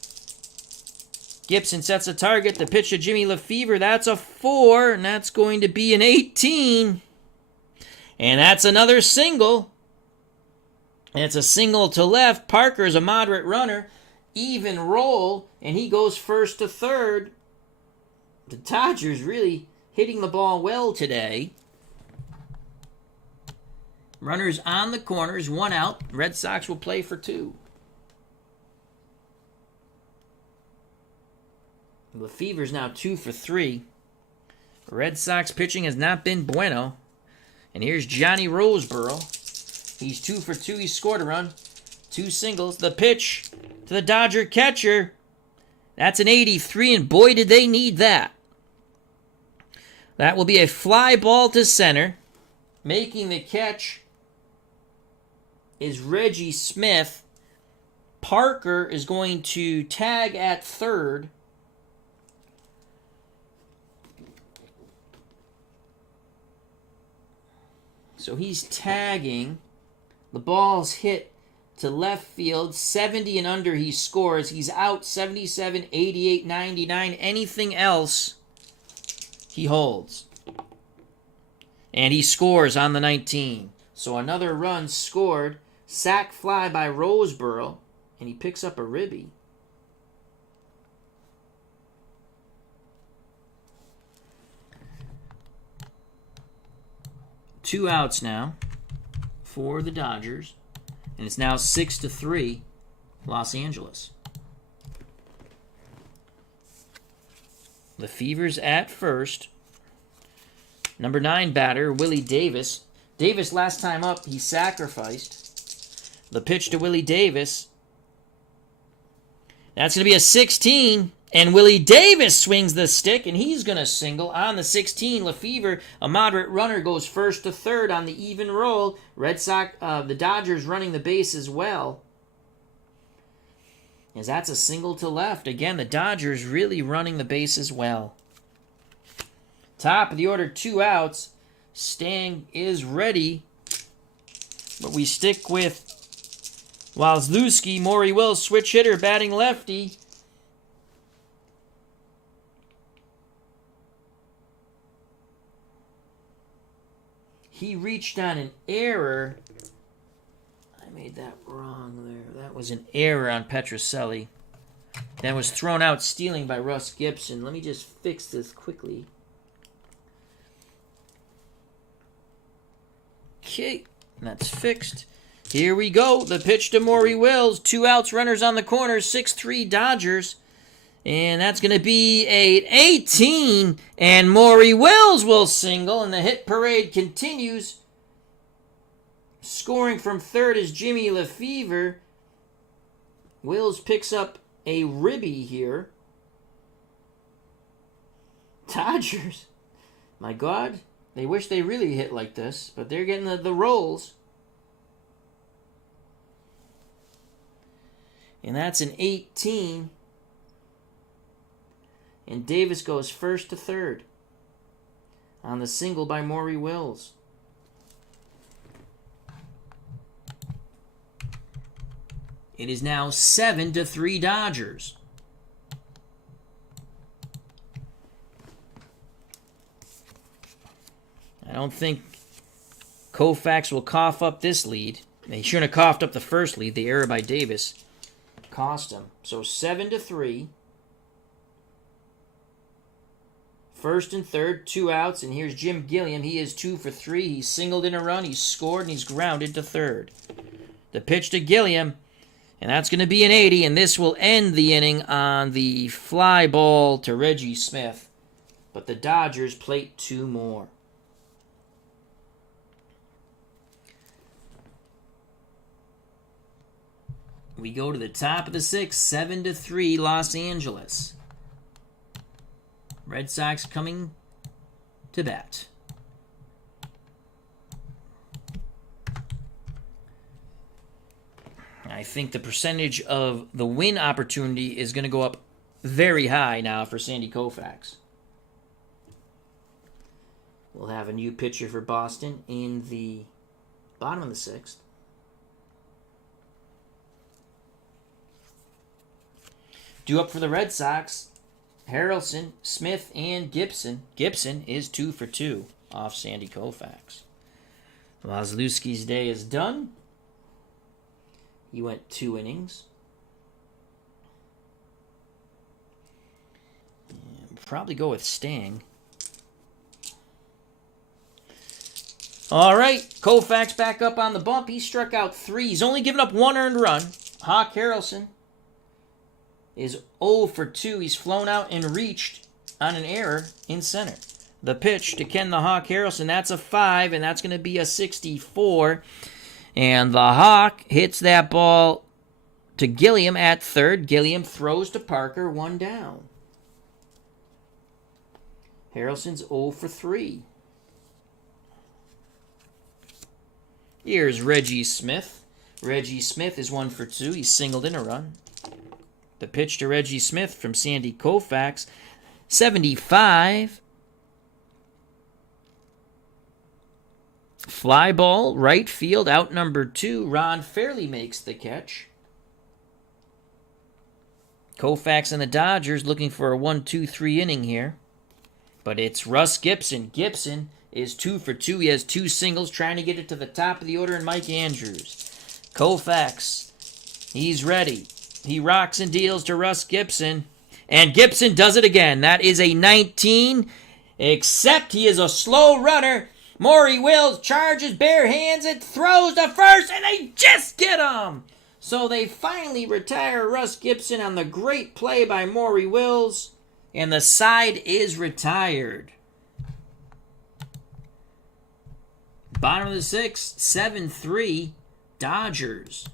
Gibson sets a target. The pitch to Jimmy LeFebvre. That's a 4, and that's going to be an 18. And that's another single. And it's a single to left. Parker's a moderate runner. Even roll, and he goes first to third. The Dodgers really hitting the ball well today. Runners on the corners, 1 out. Red Sox will play for 2. LeFebvre's now 2 for 3. Red Sox pitching has not been bueno. And here's Johnny Roseboro. He's 2 for 2. He scored a run. 2 singles. The pitch to the Dodger catcher. That's an 83, and boy, did they need that. That will be a fly ball to center. Making the catch is Reggie Smith. Parker is going to tag at third. So he's tagging. The ball's hit to left field. 70 and under he scores. He's out 77, 88, 99. Anything else, he holds. And he scores on the 19. So another run scored. Sac fly by Roseboro. And he picks up a ribby. Two outs now for the Dodgers. And it's now 6 to 3, Los Angeles. LeFebvre's at first. Number 9 batter, Willie Davis. Davis, last time up, he sacrificed. The pitch to Willie Davis. That's going to be a 16. And Willie Davis swings the stick, and he's going to single on the 16. LeFebvre, a moderate runner, goes first to third on the even roll. Red Sox, the Dodgers running the base as well. As that's a single to left. Again, the Dodgers really running the base as well. Top of the order, 2 outs. Stang is ready. But we stick with Yastrzemski, Maury Wills, switch hitter, batting lefty. He reached on an error. I made that wrong there. That was an error on PETROCELLI. That was thrown out stealing by Russ Gibson. Let me just fix this quickly. Okay, that's fixed. Here we go. The pitch to Maury Wills. 2 outs, runners on the corner. 6-3 Dodgers. And that's going to be a 18. And Maury Wills will single. And the hit parade continues. Scoring from third is Jimmy LeFebvre. Wills picks up a ribby here. Dodgers. My God. They wish they really hit like this. But they're getting the rolls. And that's an 18. And Davis goes first to third on the single by Maury Wills. It is now 7 to 3 Dodgers. I don't think Koufax will cough up this lead. He shouldn't have coughed up the first lead. The error by Davis cost him. So 7 to 3. First and third, 2 outs, and here's Jim Gilliam. He is 2 for 3. He's singled in a run, he's scored, and he's grounded to third. The pitch to Gilliam, and that's going to be an 80, and this will end the inning on the fly ball to Reggie Smith. But the Dodgers plate 2 more. We go to the top of the 6th, 7 to 3, Los Angeles. Red Sox coming to bat. I think the percentage of the win opportunity is going to go up very high now for Sandy Koufax. We'll have a new pitcher for Boston in the bottom of the 6th. Due up for the Red Sox, Harrelson, Smith, and Gibson. Gibson is 2 for 2 off Sandy Koufax. Yastrzemski's day is done. He went 2 innings. And probably go with Stang. All right, Koufax back up on the bump. He struck out 3. He's only given up 1 earned run. Hawk Harrelson is 0 for 2. He's flown out and reached on an error in center. The pitch to Ken the Hawk Harrelson, that's a 5, and that's going to be a 64. And the Hawk hits that ball to Gilliam at third. Gilliam throws to Parker, 1 down. Harrelson's 0 for 3. Here's Reggie Smith. Reggie Smith is 1 for 2. He's singled in a run. The pitch to Reggie Smith from Sandy Koufax, 75. Fly ball, right field, out number 2. Ron Fairly makes the catch. Koufax and the Dodgers looking for a 1-2-3 inning here. But it's Russ Gibson. Gibson is 2 for 2. He has 2 singles, trying to get it to the top of the order, and Mike Andrews. Koufax, he's ready. He rocks and deals to Russ Gibson. And Gibson does it again. That is a 19, except he is a slow runner. Maury Wills charges, bare hands it, throws to first, and they just get him. So they finally retire Russ Gibson on the great play by Maury Wills, and the side is retired. Bottom of the 6th, 7-3, Dodgers.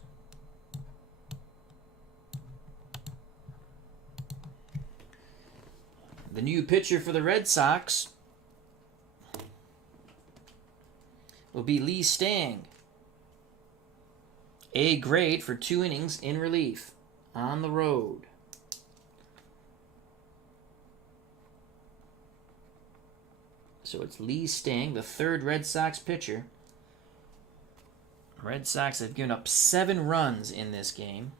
The new pitcher for the Red Sox will be Lee Stang. A grade for 2 innings in relief on the road. So it's Lee Stang, the 3rd Red Sox pitcher. Red Sox have given up 7 runs in this game.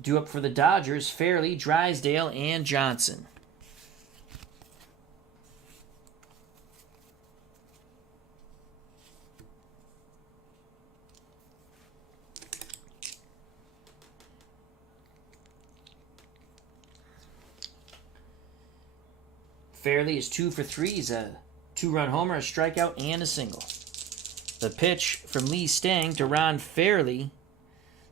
Due up for the Dodgers, Fairly, Drysdale, and Johnson. Fairly is 2 for 3. He's a 2-run homer, a strikeout, and a single. The pitch from Lee Stang to Ron Fairly.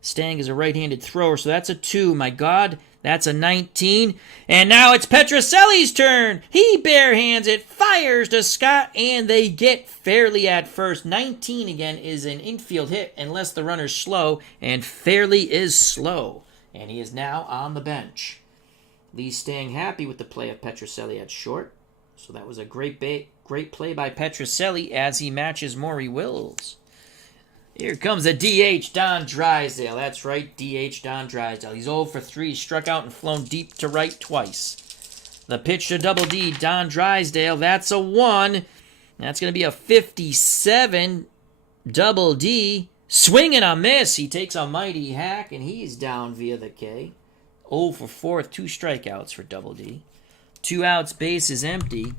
Stang is a right-handed thrower, so that's a 2. My God, that's a 19. And now it's PETROCELLI's turn. He barehands it, fires to Scott, and they get Fairly at first. 19 again is an infield hit unless the runner's slow, and Fairly is slow. And he is now on the bench. Lee Stang happy with the play of PETROCELLI at short. So that was a great play by PETROCELLI as he matches Maury Wills. Here comes a DH, Don Drysdale. That's right, DH Don Drysdale. He's 0 for 3, struck out and flown deep to right twice. The pitch to Double D, Don Drysdale. That's a 1. That's going to be a 57. Double D, swing and a miss. He takes a mighty hack, and he's down via the K. 0 for 4, 2 strikeouts for Double D. 2 outs, base is empty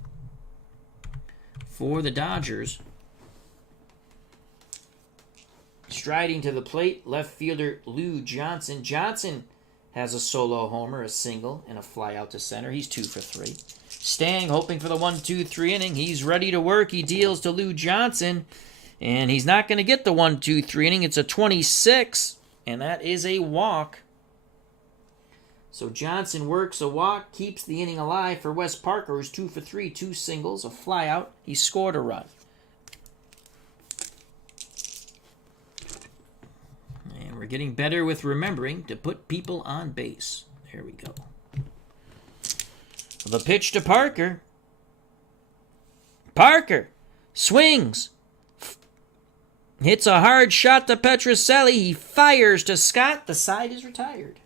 for the Dodgers. Striding to the plate, left fielder Lou Johnson. Johnson has a solo homer, a single, and a fly out to center. He's 2 for 3. Stang hoping for the 1-2-3 inning. He's ready to work. He deals to Lou Johnson, and he's not going to get the 1-2-3 inning. It's a 26, and that is a walk. So Johnson works a walk, keeps the inning alive for Wes Parker, who's 2 for 3, 2 singles, a fly out. He scored a run. And we're getting better with remembering to put people on base. There we go. The pitch to Parker. Parker swings. Hits a hard shot to PETROCELLI. He fires to Scott. The side is retired.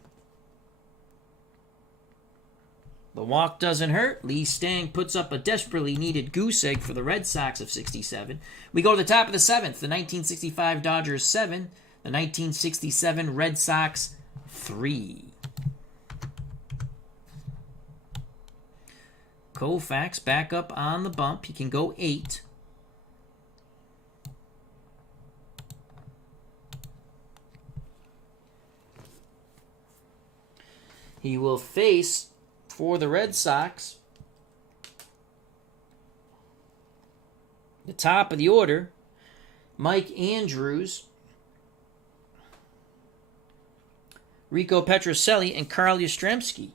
The walk doesn't hurt. Lee Stang puts up a desperately needed goose egg for the Red Sox of 67. We go to the top of the 7th. The 1965 Dodgers 7. The 1967 Red Sox 3. Koufax back up on the bump. He can go 8. He will face, for the Red Sox, the The top of the order, Mike Andrews, Rico Petrocelli, and Carl Yastrzemski.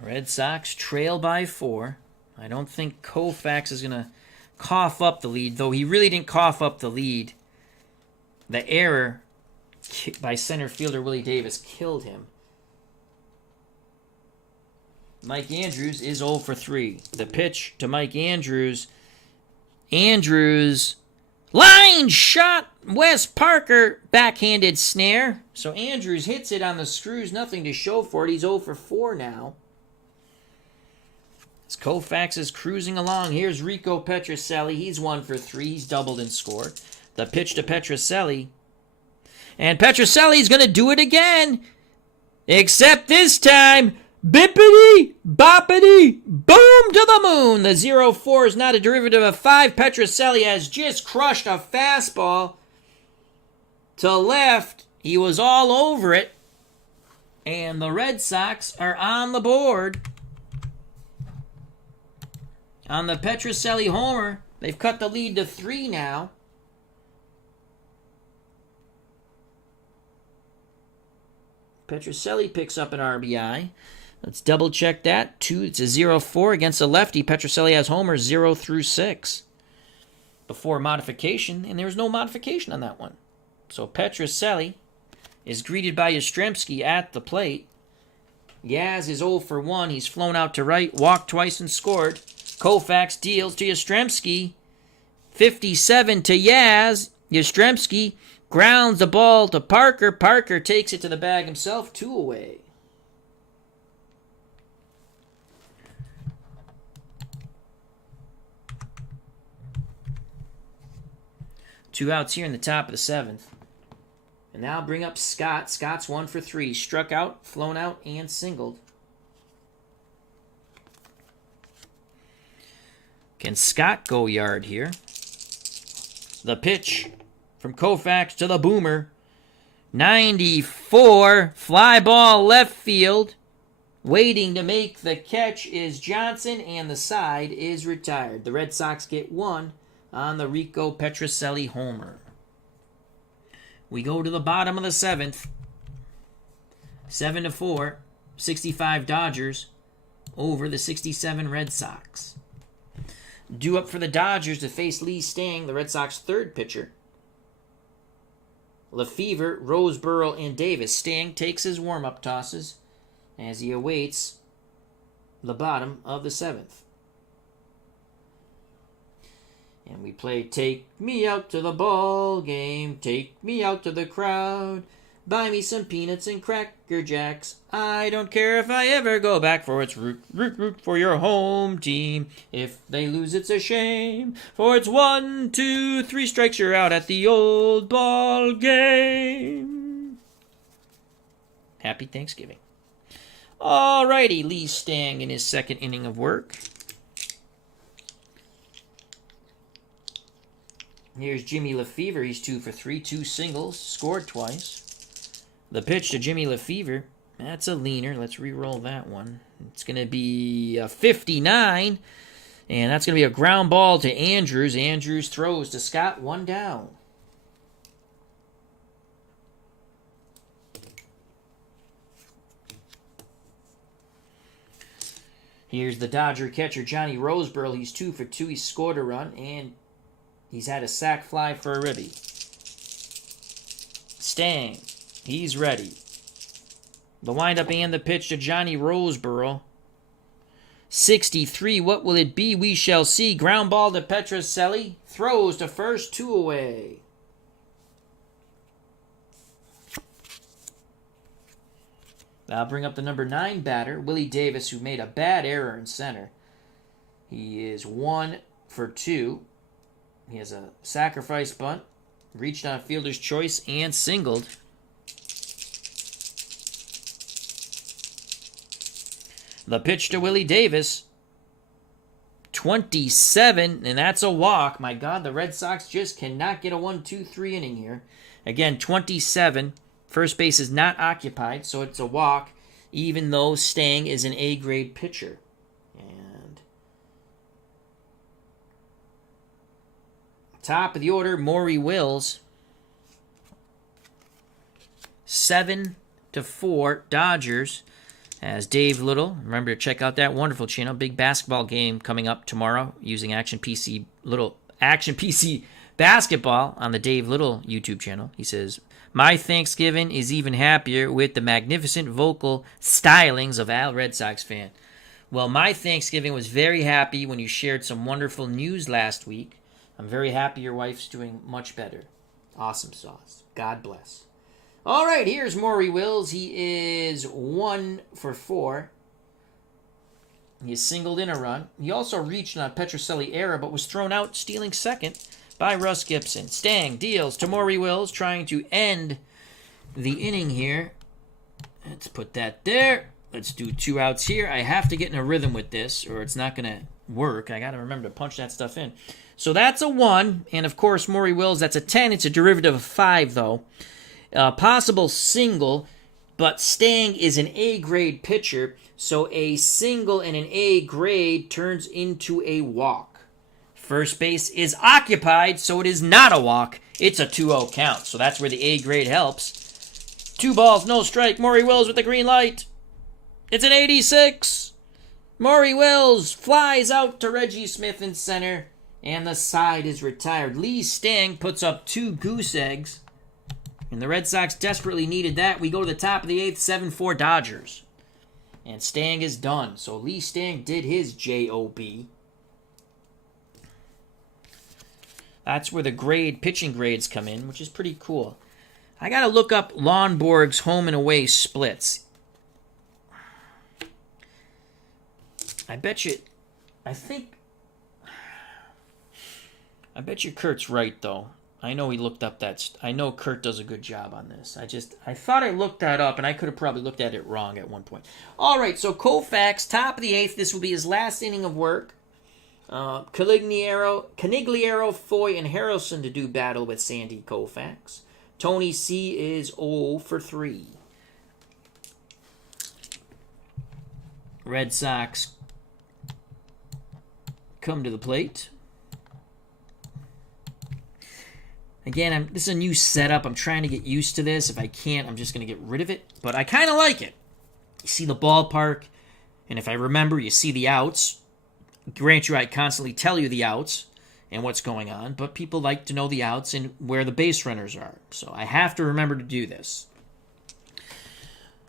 Red Sox trail by 4. I don't think Koufax is going to cough up the lead, though he really didn't cough up the lead. The error by center fielder Willie Davis killed him. Mike Andrews is 0 for 3. The pitch to Mike Andrews. Andrews, line shot, Wes Parker, backhanded snare. So Andrews hits it on the screws, nothing to show for it. He's 0 for 4 now. As Koufax is cruising along, here's Rico Petrocelli. He's 1 for 3. He's doubled and scored. The pitch to Petrocelli. And Petrocelli's going to do it again. Except this time, bippity, boppity, boom to the moon. The 0-4 is not a derivative of 5. Petrocelli has just crushed a fastball to left. He was all over it. And the Red Sox are on the board. On the Petrocelli homer, they've cut the lead to 3 now. Petrocelli picks up an RBI. Let's double check that. It's a 0-4 against a lefty. Petrocelli has homers 0 through 6 before modification, and there's no modification on that one. So Petrocelli is greeted by Yastrzemski at the plate. Yaz is 0 for 1. He's flown out to right, walked twice, and scored. Koufax deals to Yastrzemski. 57 to Yaz. Yastrzemski grounds the ball to Parker. Parker takes it to the bag himself. 2 away. Two outs here in the top of the 7th. And now bring up Scott. Scott's 1 for 3. Struck out, flown out, and singled. Can Scott go yard here? The pitch from Koufax to the boomer. 94. Fly ball left field. Waiting to make the catch is Johnson, and the side is retired. The Red Sox get 1 on the Rico Petrocelli homer. We go to the bottom of the 7th. 7-4. 65 Dodgers over the 67 Red Sox. Due up for the Dodgers to face Lee Stang, the Red Sox third pitcher. LeFebvre, Roseboro, and Davis. Stang takes his warm-up tosses as he awaits the bottom of the 7th. And we play Take Me Out to the Ball Game, Take Me Out to the Crowd, Buy Me Some Peanuts and Cracker Jacks, I don't care if I ever go back, for it's root, root, root for your home team. If they lose, it's a shame, for it's 1, 2, 3 strikes, you're out at the old ball game. Happy Thanksgiving. Alrighty, Lee Stang in his second inning of work. Here's Jimmy LeFebvre. He's 2 for 3, 2 singles, scored twice. The pitch to Jimmy LeFebvre, that's a leaner. Let's re-roll that one. It's going to be a 59, and that's going to be a ground ball to Andrews. Andrews throws to Scott, 1 down. Here's the Dodger catcher, Johnny Roseboro. He's 2 for 2. He scored a run, and he's had a sac fly for a ribby. Stang, he's ready. The windup and the pitch to Johnny Roseboro. 63, what will it be? We shall see. Ground ball to Petrocelli. Throws to first, 2 away. I'll bring up the number 9 batter, Willie Davis, who made a bad error in center. He is 1 for 2. He has a sacrifice bunt, reached on fielder's choice, and singled. The pitch to Willie Davis. 27, and that's a walk. My God, the Red Sox just cannot get a 1-2-3 inning here. Again, 27 First base is not occupied, so it's a walk, even though Stang is an A-grade pitcher. And top of the order, Maury Wills. 7-4 Dodgers. As Dave Little, remember to check out that wonderful channel. Big basketball game coming up tomorrow using Action PC basketball on the Dave Little YouTube channel. He says, my Thanksgiving is even happier with the magnificent vocal stylings of Al Red Sox fan. Well, my Thanksgiving was very happy when you shared some wonderful news last week. I'm very happy your wife's doing much better. Awesome sauce. God bless. All right, here's Maury Wills. He is 1 for 4. He has singled in a run. He also reached on a PETROCELLI error, but was thrown out, stealing second by Russ Gibson. Stang deals to Maury Wills, trying to end the inning here. Let's put that there. Let's do 2 outs here. I have to get in a rhythm with this, or it's not going to work. I got to remember to punch that stuff in. So that's a 1, and of course, Maury Wills, that's a 10. It's a derivative of 5, though. Possible single, but Stang is an A-grade pitcher, so a single and an A-grade turns into a walk. First base is occupied, so it is not a walk. It's a 2-0 count, so that's where the A-grade helps. 2 balls, no strike. Maury Wills with the green light. It's an 86. Maury Wills flies out to Reggie Smith in center, and the side is retired. Lee Stang puts up 2 goose eggs. And the Red Sox desperately needed that. We go to the top of the 8th, 7-4 Dodgers. And Stang is done. So Lee Stang did his J-O-B. That's where the pitching grades come in, which is pretty cool. I got to look up LONBORG's home and away splits. I bet you Kurt's right, though. I know he looked up that. I know Kurt does a good job on this. I thought I looked that up, and I could have probably looked at it wrong at one point. All right, so Koufax, top of the 8th. This will be his last inning of work. Conigliaro, Foy, and Harrelson to do battle with Sandy Koufax. Tony C is 0 for 3. Red Sox come to the plate. Again, this is a new setup. I'm trying to get used to this. If I can't, I'm just going to get rid of it. But I kind of like it. You see the ballpark, and if I remember, you see the outs. Grant you, I constantly tell you the outs and what's going on, but people like to know the outs and where the base runners are. So I have to remember to do this.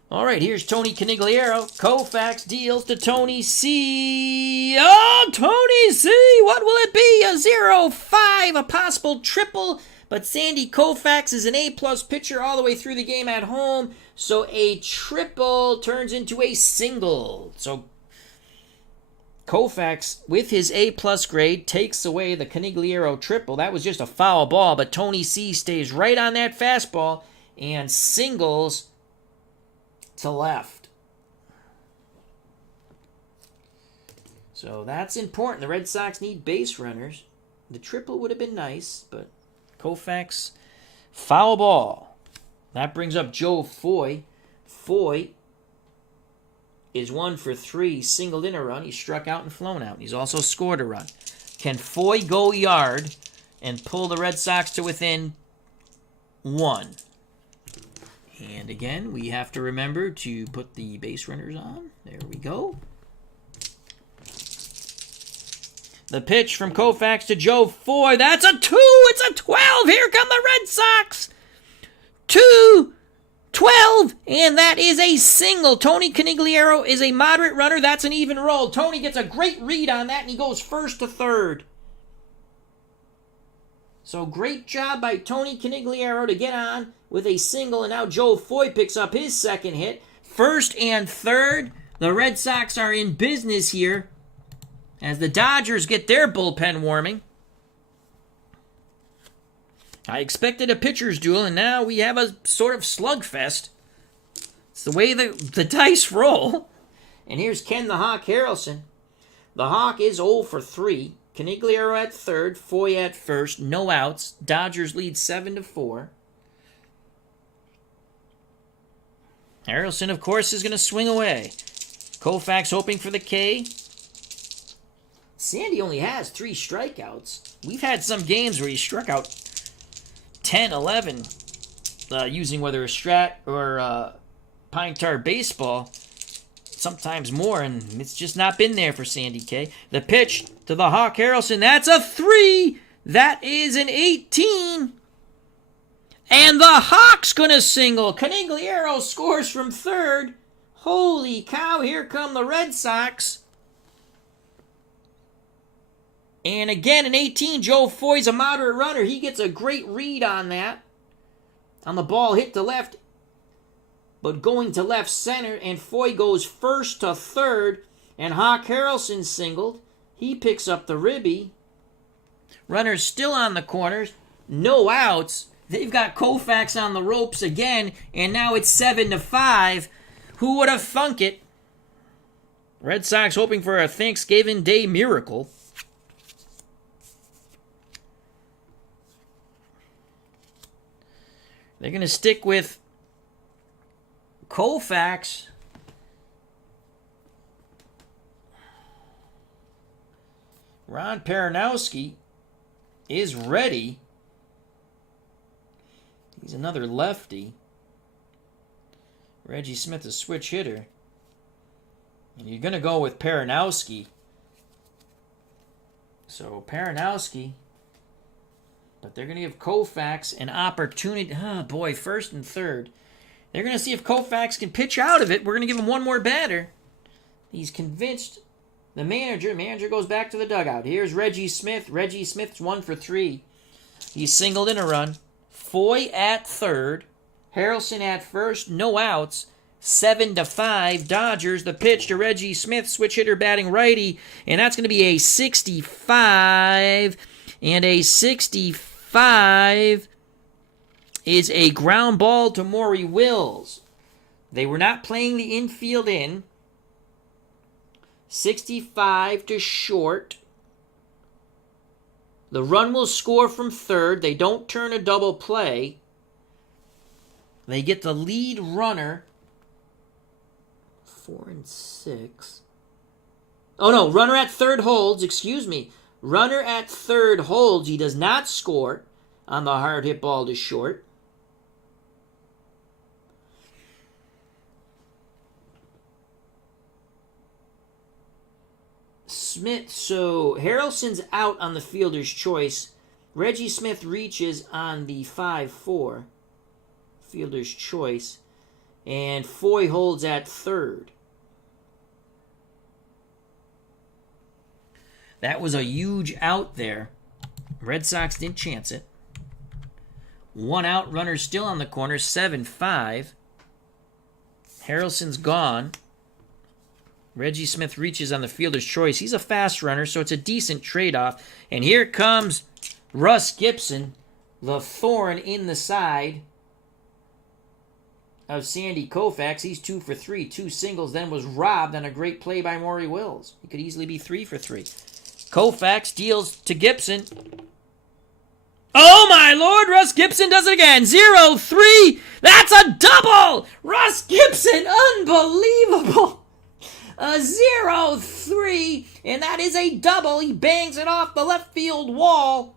All right, here's Tony Conigliaro. Koufax deals to Tony C. Oh, Tony C. What will it be? A 0-5, a possible triple. But Sandy Koufax is an A-plus pitcher all the way through the game at home. So a triple turns into a single. So Koufax, with his A-plus grade, takes away the Conigliaro triple. That was just a foul ball, but Tony C stays right on that fastball and singles to left. So that's important. The Red Sox need base runners. The triple would have been nice, but Koufax, foul ball. That brings up Joe Foy. Foy is 1 for 3, singled in a run. He struck out and flown out. He's also scored a run. Can Foy go yard and pull the Red Sox to within 1? And again, we have to remember to put the base runners on. There we go. The pitch from Koufax to Joe Foy. That's a 2. It's a 12. Here come the Red Sox. 2, 12, and that is a single. Tony Conigliaro is a moderate runner. That's an even roll. Tony gets a great read on that, and he goes first to third. So great job by Tony Conigliaro to get on with a single, and now Joe Foy picks up his second hit. First and third, the Red Sox are in business here as the Dodgers get their bullpen warming. I expected a pitcher's duel, and now we have a sort of slugfest. It's the way the dice roll. And here's Ken the Hawk Harrelson. The Hawk is 0 for 3. Conigliaro at third, Foy at first, no outs. Dodgers lead 7-4. Harrelson, of course, is going to swing away. Koufax hoping for the K. Sandy only has 3 strikeouts. We've had some games where he struck out 10, 11, using whether a strat or pine tar baseball, sometimes more, and it's just not been there for Sandy K. The pitch to the Hawk Harrelson, that's a 3! That is an 18! And the Hawk's gonna single. Conigliaro scores from third. Holy cow, here come the Red Sox. And again, an 18, Joe Foy's a moderate runner. He gets a great read on that. On the ball hit to left, but going to left center, and Foy goes first to third, and Hawk Harrelson singled. He picks up the ribby. Runners still on the corners. No outs. They've got Koufax on the ropes again, and now it's 7-5. Who would have thunk it? Red Sox hoping for a Thanksgiving Day miracle. They're going to stick with Koufax. Ron Peronowski is ready. He's another lefty. Reggie Smith, a switch hitter. And you're going to go with Peronowski. So Peronowski. But they're going to give Koufax an opportunity. Oh, boy, first and third. They're going to see if Koufax can pitch out of it. We're going to give him one more batter. He's convinced the manager. Manager goes back to the dugout. Here's Reggie Smith. Reggie Smith's 1 for 3. He's singled in a run. Foy at third. Harrelson at first. No outs. 7-5. Dodgers. The pitch to Reggie Smith. Switch hitter batting righty. And that's going to be a 65. And a 65 is a ground ball to Maury Wills. They were not playing the infield in. 65 to short. The run will score from third. They don't turn a double play. They get the lead runner. 4 and 6. Oh no, runner at third holds, excuse me. Runner at third holds. He does not score on the hard hit ball to short. Smith, so Harrelson's out on the fielder's choice. Reggie Smith reaches on the 5-4 fielder's choice. And Foy holds at third. That was a huge out there. Red Sox didn't chance it. 1 out, runner still on the corner, 7-5. Harrelson's gone. Reggie Smith reaches on the fielder's choice. He's a fast runner, so it's a decent trade-off. And here comes Russ Gibson, the thorn in the side of Sandy Koufax. He's 2 for 3, 2 singles, then was robbed on a great play by Maury Wills. He could easily be 3 for 3. Koufax deals to Gibson. Oh my lord, Russ Gibson does it again. 0-3. That's a double. Russ Gibson, unbelievable. A 0-3, and that is a double. He bangs it off the left field wall.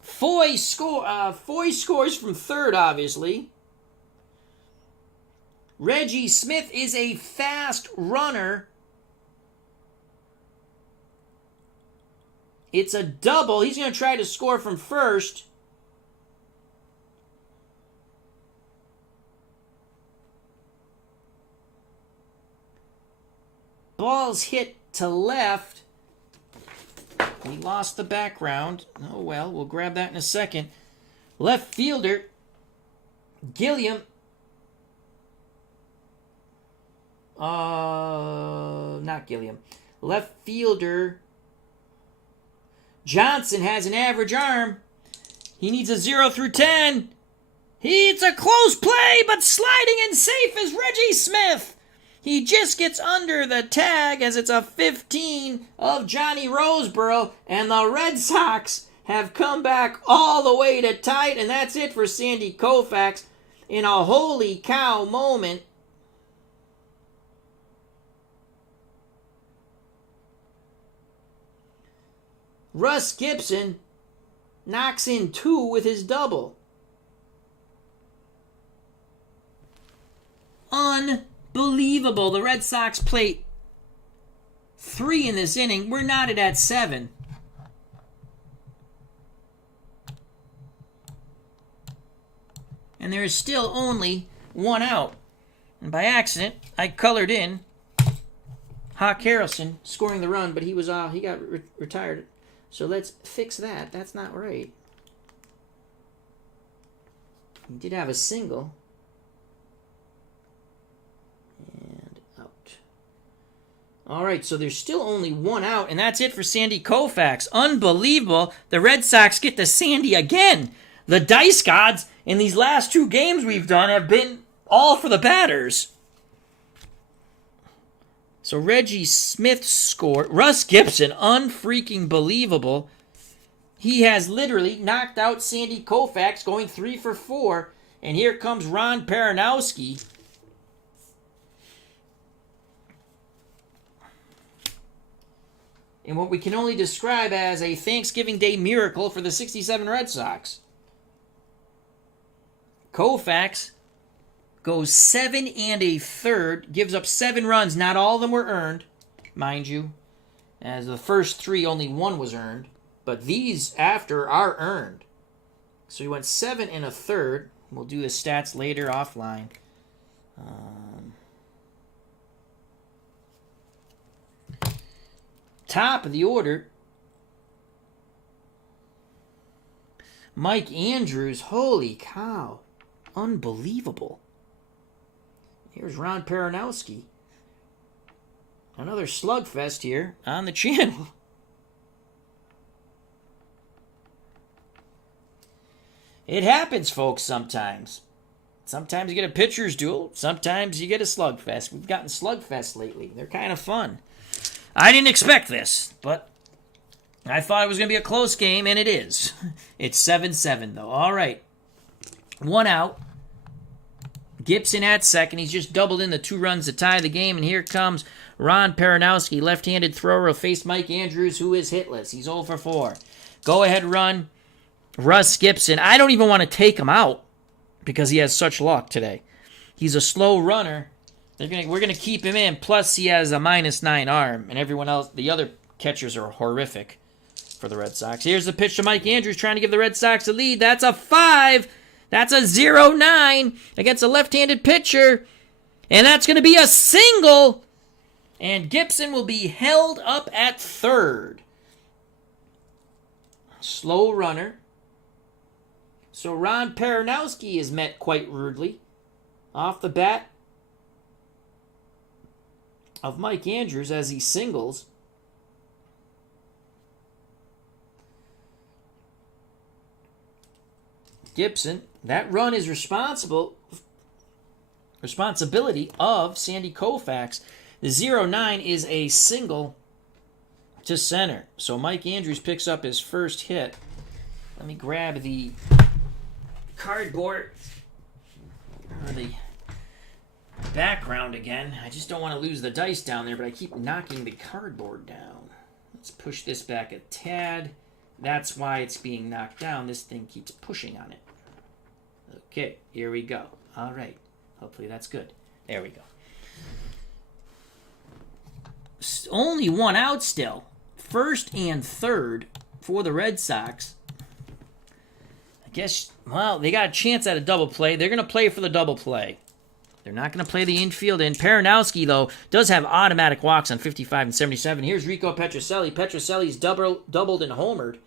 Foy scores from third, obviously. Reggie Smith is a fast runner. It's a double. He's going to try to score from first. Ball's hit to left. We lost the background. Oh well, we'll grab that in a second. Left fielder, GILLIAM. Not GILLIAM. Left fielder, Johnson has an average arm. He needs a 0 through 10. It's a close play, but sliding in safe is Reggie Smith. He just gets under the tag as it's a 15 of Johnny Roseboro, and the Red Sox have come back all the way to tight, and that's it for Sandy Koufax. in a holy cow moment. Russ Gibson knocks in 2 with his double. Unbelievable. The Red Sox plate 3 in this inning. We're knotted at 7. And there is still only 1 out. And by accident, I colored in Hawk Harrelson scoring the run, but he got retired. So let's fix that. That's not right. He did have a single. And out. All right, so there's still only 1 out, and that's it for Sandy Koufax. Unbelievable. The Red Sox get to Sandy again. The dice gods in these last 2 games we've done have been all for the batters. So Reggie Smith scored. Russ Gibson, unfreaking believable. He has literally knocked out Sandy Koufax, going 3 for 4. And here comes Ron Peronowski. In what we can only describe as a Thanksgiving Day miracle for the 67 Red Sox. Koufax goes 7 1/3, gives up 7 runs. Not all of them were earned, mind you. As the first 3, only 1 was earned. But these after are earned. So he went 7 1/3. We'll do the stats later offline. Top of the order, Mike Andrews. Holy cow. Unbelievable. Here's Ron Peronowski. Another slugfest here on the channel. It happens, folks, sometimes. Sometimes you get a pitcher's duel. Sometimes you get a slugfest. We've gotten slugfest lately. They're kind of fun. I didn't expect this, but I thought it was going to be a close game, and it is. It's 7-7, though. All right. 1 out. Gibson at second. He's just doubled in the 2 runs to tie the game. And here comes Ron Peronowski, left-handed thrower, will face Mike Andrews, who is hitless. He's 0 for 4. Go-ahead run, Russ Gibson. I don't even want to take him out because he has such luck today. He's a slow runner. We're gonna keep him in. Plus, he has a -9 arm, and everyone else, the other catchers are horrific for the Red Sox. Here's the pitch to Mike Andrews, trying to give the Red Sox a lead. That's a 5. That's a 0-9 against a left-handed pitcher. And that's going to be a single. And Gibson will be held up at third. Slow runner. So Ron Peronowski is met quite rudely. Off the bat of Mike Andrews as he singles. Gibson, that run is responsibility of Sandy Koufax. The 0-9 is a single to center. So Mike Andrews picks up his first hit. Let me grab the cardboard or the background again. I just don't want to lose the dice down there, but I keep knocking the cardboard down. Let's push this back a tad. That's why it's being knocked down. This thing keeps pushing on it. Okay, here we go. All right. Hopefully that's good. There we go. Only 1 out still. First and third for the Red Sox. I guess, well, they got a chance at a double play. They're going to play for the double play. They're not going to play the infield in. Peronowski, though, does have automatic walks on 55 and 77. Here's RICO PETROCELLI. PETROCELLI's doubled and homered.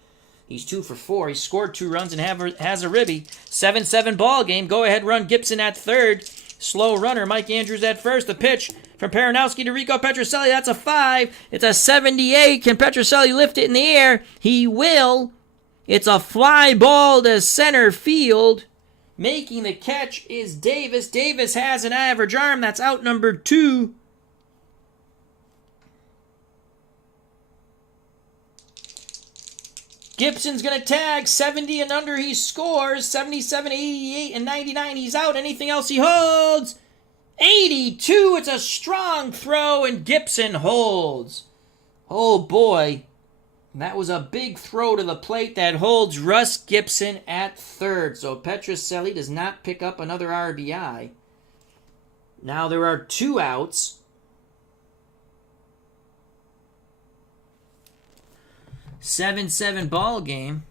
He's 2 for 4. He scored 2 runs and has a ribby. 7-7 ball game. Go ahead run. Gibson at third. Slow runner. Mike Andrews at first. The pitch from Peronowski to RICO PETROCELLI. That's a 5. It's a 78. Can PETROCELLI lift it in the air? He will. It's a fly ball to center field. Making the catch is Davis. Davis has an average arm. That's out number 2. Gibson's going to tag. 70 and under, he scores. 77, 88, and 99, he's out. Anything else he holds? 82, it's a strong throw, and Gibson holds. Oh, boy. That was a big throw to the plate that holds Russ Gibson at third. So PETROCELLI does not pick up another RBI. Now there are 2 outs. 7-7 ball game.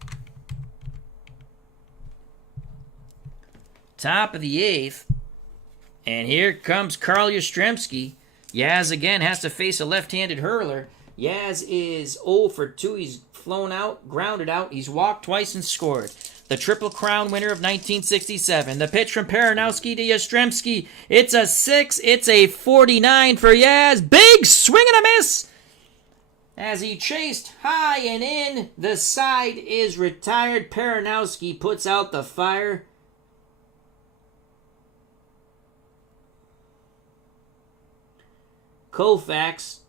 Top of the 8th. And here comes Carl Yastrzemski. Yaz again has to face a left-handed hurler. Yaz is 0 for 2. He's flown out, grounded out. He's walked twice and scored. The Triple Crown winner of 1967. The pitch from Peronowski to Yastrzemski. It's a 6. It's a 49 for Yaz. Big swing and a miss. As he chased high and in, the side is retired. Peronowski puts out the fire. Koufax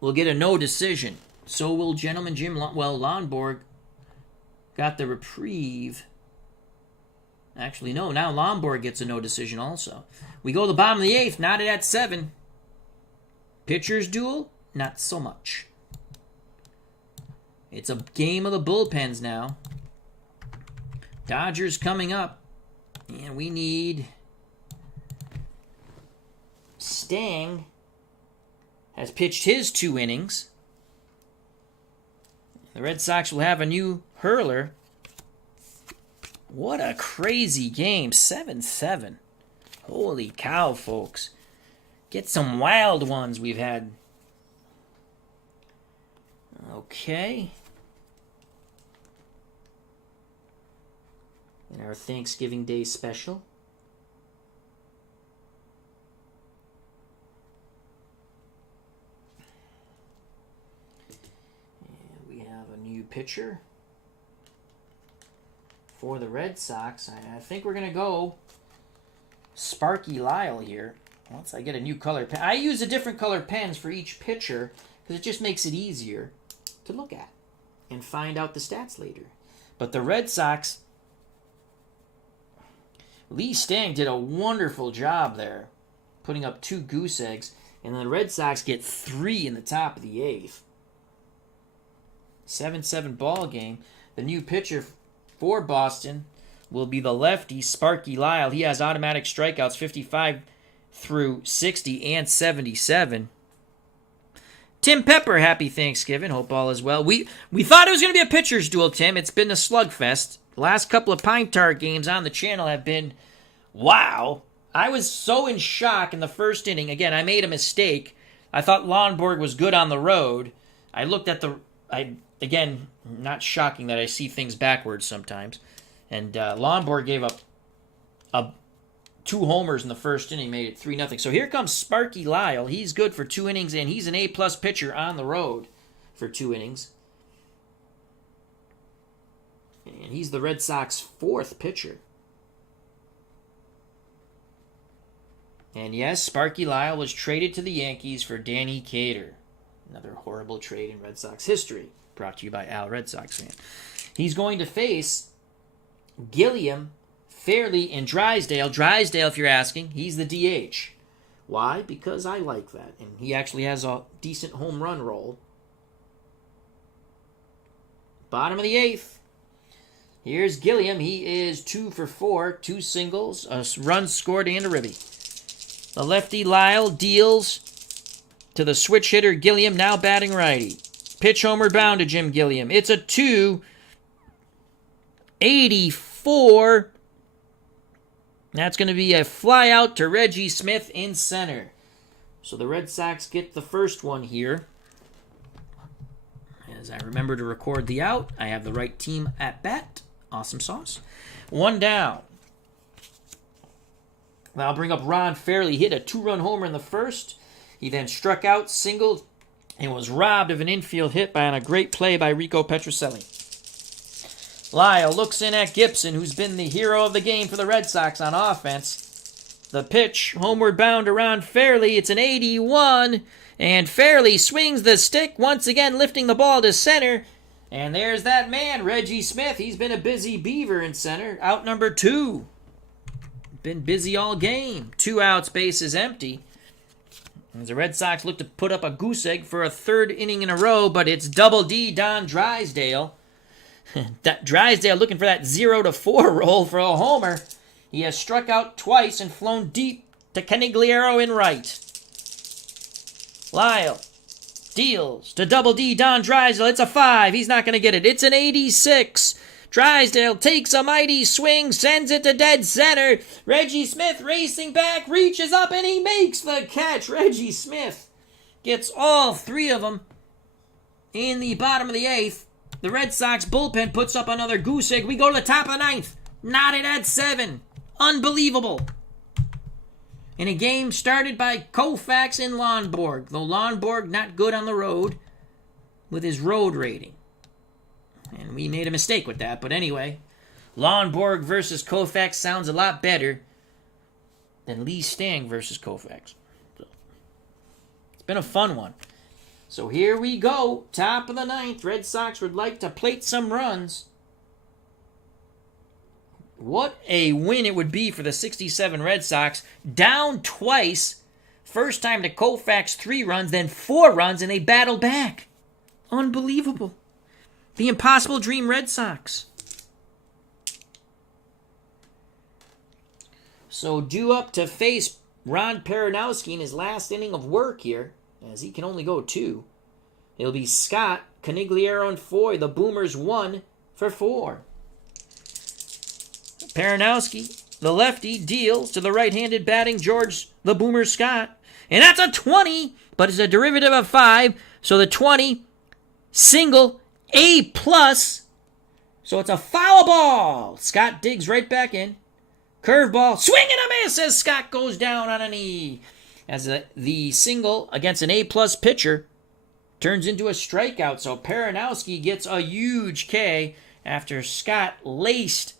will get a no decision. So will Gentleman Jim. Lonborg got the reprieve. Actually, no. Now Lonborg gets a no decision also. We go to the bottom of the 8th. Knotted at 7. Pitchers duel? Not so much. It's a game of the bullpens now. Dodgers coming up. And we need... Stang has pitched his 2 innings. The Red Sox will have a new hurler. What a crazy game. 7-7. Holy cow, folks. Get some wild ones we've had. Okay. In our Thanksgiving Day special. And we have a new pitcher for the Red Sox. I think we're going to go Sparky Lyle here. Once I get a new color pen. I use a different color pens for each pitcher because it just makes it easier to look at and find out the stats later. But the Red Sox, Lee Stang did a wonderful job there, putting up 2 goose eggs, and the Red Sox get 3 in the top of the 8th. 7-7 ball game. The new pitcher for Boston will be the lefty, Sparky Lyle. He has automatic strikeouts, 55 through 60 and 77. Tim Pepper, happy Thanksgiving. Hope all is well. We thought it was going to be a pitcher's duel, Tim. It's been a slugfest. Last couple of Pine Tar games on the channel have been, wow. I was so in shock in the first inning. Again, I made a mistake. I thought Lonborg was good on the road. I looked at again, not shocking that I see things backwards sometimes. And Lonborg gave up 2 homers in the first inning, made it 3-0. So here comes Sparky Lyle. He's good for 2 innings, and he's an A-plus pitcher on the road for 2 innings. And he's the Red Sox 4th pitcher. And yes, Sparky Lyle was traded to the Yankees for Danny Cater. Another horrible trade in Red Sox history. Brought to you by Al Red Sox fan. He's going to face Gilliam, Fairley, and Drysdale. Drysdale, if you're asking, he's the DH. Why? Because I like that. And he actually has a decent home run roll. Bottom of the 8th. Here's Gilliam. He is 2 for 4. 2 singles, a run scored, and a ribby. The lefty Lyle deals to the switch hitter Gilliam, now batting righty. Pitch homeward bound to Jim Gilliam. It's a 2-84. That's going to be a fly out to Reggie Smith in center. So the Red Sox get the first one here. As I remember to record the out, I have the right team at bat. Awesome sauce. 1 down. Now I'll bring up Ron Fairley. Hit a 2-run homer in the first. He then struck out, singled, and was robbed of an infield hit on a great play by RICO PETROCELLI. Lyle looks in at Gibson, who's been the hero of the game for the Red Sox on offense. The pitch, homeward bound to Ron Fairley. It's an 81, and Fairley swings the stick, once again lifting the ball to center. And there's that man, Reggie Smith. He's been a busy beaver in center. Out number 2. Been busy all game. 2 outs, bases empty. As the Red Sox look to put up a goose egg for a 3rd inning in a row, but it's Double D Don Drysdale. Drysdale looking for that 0-4 roll for a homer. He has struck out twice and flown deep to Conigliero in right. Lyle deals to Double D Don Drysdale. It's a 5. He's not going to get it. It's an 86. Drysdale takes a mighty swing, sends it to dead center. Reggie Smith racing back, reaches up, and he makes the catch. Reggie Smith gets all 3 of them in the bottom of the 8th. The Red Sox bullpen puts up another goose egg. We go to the top of the 9th. Knotted at 7. Unbelievable. In a game started by Koufax in LONBORG. Though LONBORG not good on the road with his road rating. And we made a mistake with that. But anyway, LONBORG versus Koufax sounds a lot better than Lee Stang versus Koufax. So, it's been a fun one. So here we go. Top of the 9th. Red Sox would like to plate some runs. What a win it would be for the 67 Red Sox. Down twice. First time to Koufax 3 runs, then 4 runs, and they battled back. Unbelievable. The impossible dream Red Sox. So due up to face Ron Peronowski in his last inning of work here, as he can only go 2. It'll be Scott, Conigliaro, and Foy. The Boomers 1 for 4. Peronowski, the lefty, deals to the right-handed batting George the Boomer Scott. And that's a 20, but it's a derivative of 5. So the 20, single, A+. So it's a foul ball. Scott digs right back in. Curveball, swing and a miss as Scott goes down on a knee. As the single against an A+ pitcher turns into a strikeout. So Peronowski gets a huge K after Scott laced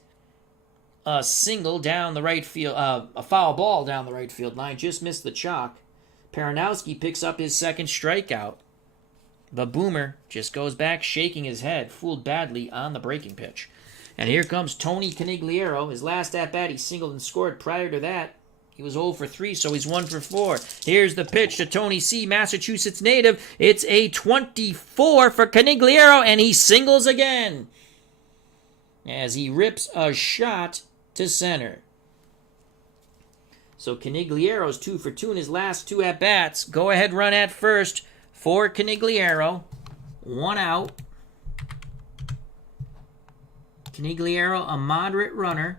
a single down the right field, a foul ball down the right field line. Just missed the chalk. Peronowski picks up his 2nd strikeout. The Boomer just goes back shaking his head, fooled badly on the breaking pitch. And here comes Tony Conigliaro. His last at-bat, he singled and scored. Prior to that, he was 0 for 3, so he's 1 for 4. Here's the pitch to Tony C., Massachusetts native. It's a 24 for Conigliaro, and he singles again as he rips a shot to center. So Conigliero's 2 for 2 in his last 2 at-bats. Go-ahead run at first for Conigliaro. 1 out. Conigliaro, a moderate runner.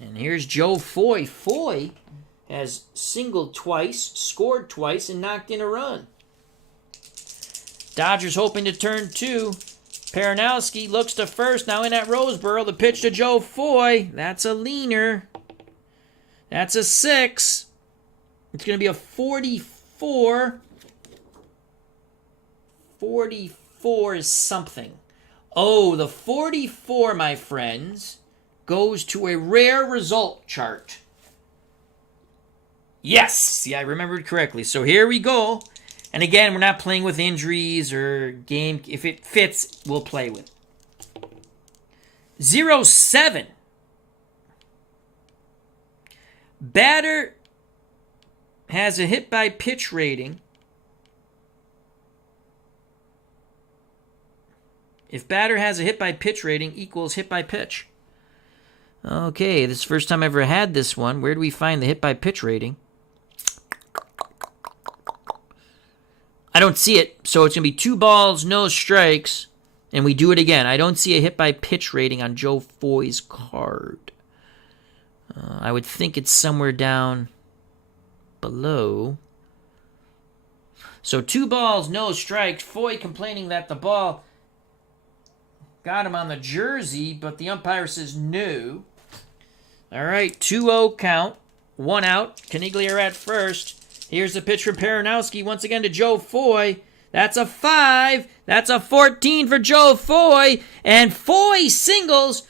And here's Joe Foy. Foy has singled twice, scored twice, and knocked in a run. Dodgers hoping to turn 2. Peronowski looks to first. Now in at Roseboro. The pitch to Joe Foy. That's a leaner. That's a 6. It's going to be a 44. 44 is something. Oh, the 44, my friends, goes to a rare result chart. Yes! See, I remembered correctly. So here we go. And again, we're not playing with injuries or game. If it fits, we'll play with it. 0-7. Batter has a hit by pitch rating. If batter has a hit by pitch rating equals hit by pitch. Okay, this is the first time I ever had this one. Where do we find the hit by pitch rating? I don't see it, so it's going to be 2 balls, no strikes, and we do it again. I don't see a hit by pitch rating on Joe Foy's card. I would think it's somewhere down below. So 2 balls, no strikes. Foy complaining that the ball got him on the jersey, but the umpire says no. All right, 2-0 count. 1 out. Conigliaro at first. Here's the pitch from Peronowski once again to Joe Foy. That's a 5. That's a 14 for Joe Foy. And Foy singles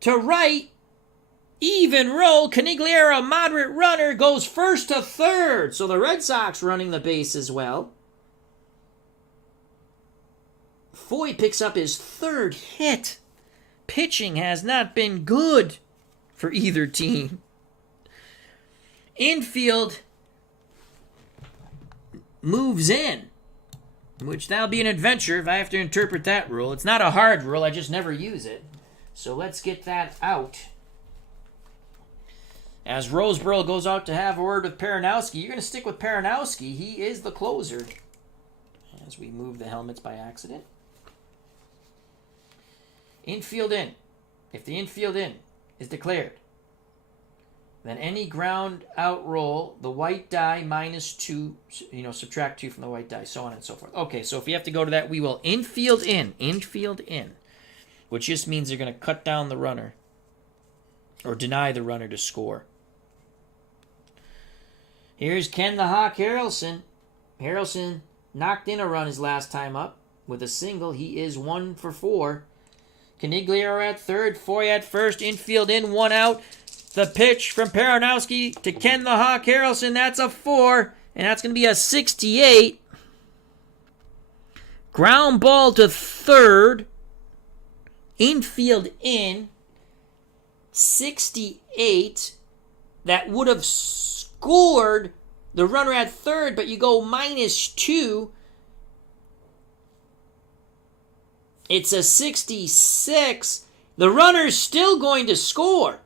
to right. Even roll. Conigliaro, a moderate runner, goes first to third. So the Red Sox running the base as well. Foy picks up his 3rd hit. Pitching has not been good for either team. Infield moves in, which that'll be an adventure if I have to interpret that rule. It's not a hard rule, I just never use it. So let's get that out. As Roseboro goes out to have a word with Peronowski. You're going to stick with Peronowski. He is the closer. As we move the helmets by accident. Infield in. If the infield in is declared, then any ground out roll, the white die -2, subtract 2 from the white die, so on and so forth. Okay, so if you have to go to that, we will infield in, which just means they're going to cut down the runner or deny the runner to score. Here's Ken the Hawk Harrelson. Harrelson knocked in a run his last time up with a single. He is 1 for 4. Conigliaro at third, Foy at first, infield in, 1 out. The pitch from Peronowski to Ken the Hawk Harrelson. That's a 4, and that's going to be a 68. Ground ball to third. Infield in. 68. That would have scored the runner at third, but you go -2. It's a 66. The runner's still going to score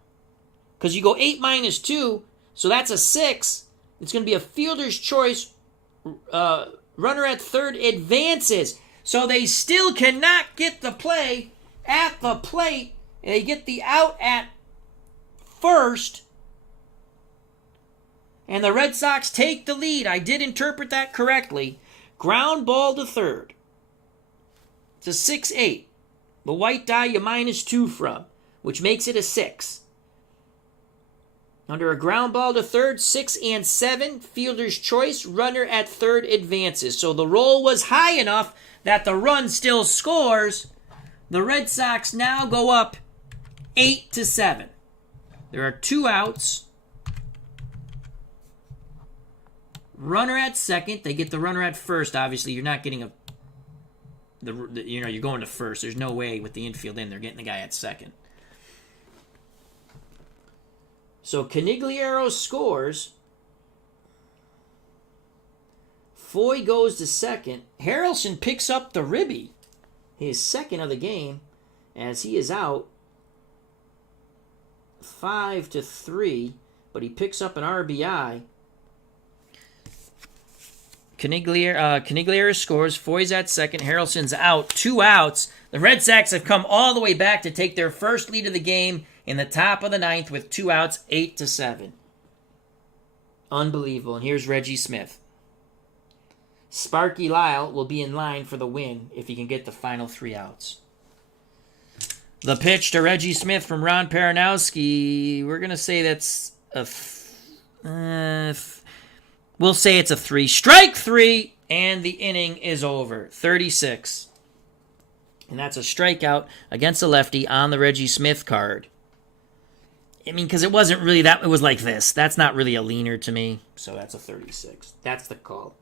because you go 8 -2, so that's a 6. It's going to be a fielder's choice. Runner at third advances. So they still cannot get the play at the plate. They get the out at first. And the Red Sox take the lead. I did interpret that correctly. Ground ball to third. It's a 6-8. The white die you -2 from, which makes it a 6. Under a ground ball to third, 6 and 7, fielder's choice, runner at third advances. So the roll was high enough that the run still scores. The Red Sox now go up 8-7. There are 2 outs. Runner at second. They get the runner at first. Obviously, you're not getting you're going to first. There's no way with the infield in, they're getting the guy at second. So Conigliaro scores. Foy goes to second. Harrelson picks up the ribby, his second of the game, as he is out 5-3, but he picks up an RBI. Conigliaro scores. Foy's at second. Harrelson's out. 2 outs. The Red Sox have come all the way back to take their first lead of the game in the top of the 9th with 2 outs, 8-7. Unbelievable. And here's Reggie Smith. Sparky Lyle will be in line for the win if he can get the final 3 outs. The pitch to Reggie Smith from Ron Peronowski. We're going to say that's a... we'll say it's a 3. Strike 3, and the inning is over. 36. And that's a strikeout against a lefty on the Reggie Smith card. I mean, because it wasn't really that. It was like this. That's not really a leaner to me. So that's a 36. That's the call.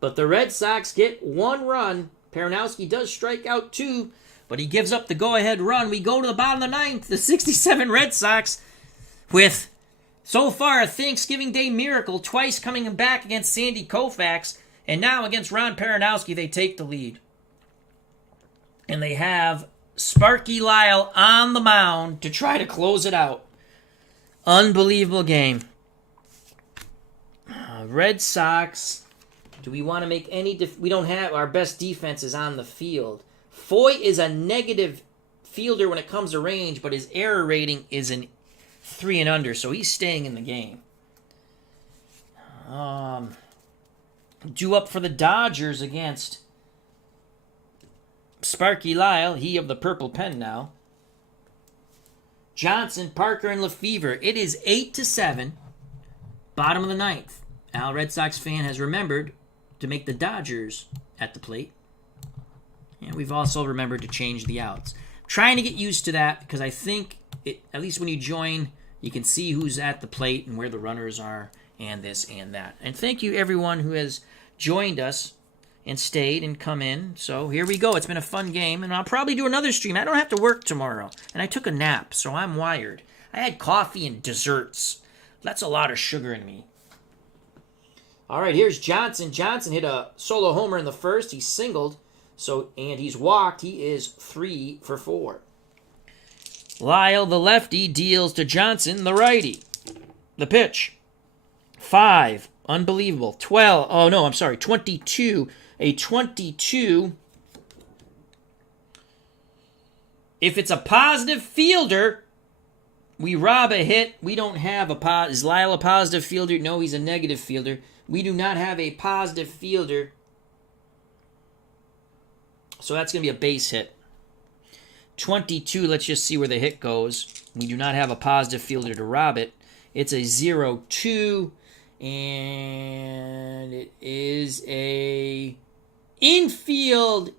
But the Red Sox get 1 run. Peronowski does strike out 2, but he gives up the go-ahead run. We go to the bottom of the 9th. The 67 Red Sox with, so far, a Thanksgiving Day miracle, twice coming back against Sandy Koufax, and now against Ron Peronowski, they take the lead. And they have Sparky Lyle on the mound to try to close it out. Unbelievable game. Red Sox, do we want to make any... we don't have... our best defense is on the field. Foy is a negative fielder when it comes to range, but his error rating is an 3 and under, so he's staying in the game. Due up for the Dodgers against Sparky Lyle, he of the purple pen now. Johnson, Parker, and Lefevre. It is 8-7, bottom of the 9th. Al, Red Sox fan, has remembered to make the Dodgers at the plate. And we've also remembered to change the outs. I'm trying to get used to that because I think, at least when you join, you can see who's at the plate and where the runners are and this and that. And thank you, everyone who has joined us and stayed and come in. So here we go. It's been a fun game, and I'll probably do another stream. I don't have to work tomorrow, and I took a nap, so I'm wired. I had coffee and desserts. That's a lot of sugar in me. All right, here's Johnson. Johnson hit a solo homer in the first. He singled, and he's walked. He is 3 for 4. Lyle, the lefty, deals to Johnson, the righty. The pitch. 5. Unbelievable. 12. Oh, no, I'm sorry. 22. A 22. If it's a positive fielder, we rob a hit. We don't have a Is Lyle a positive fielder? No, he's a negative fielder. We do not have a positive fielder. So that's going to be a base hit. 22, let's just see where the hit goes. We do not have a positive fielder to rob it. It's a 0-2. And it is a infield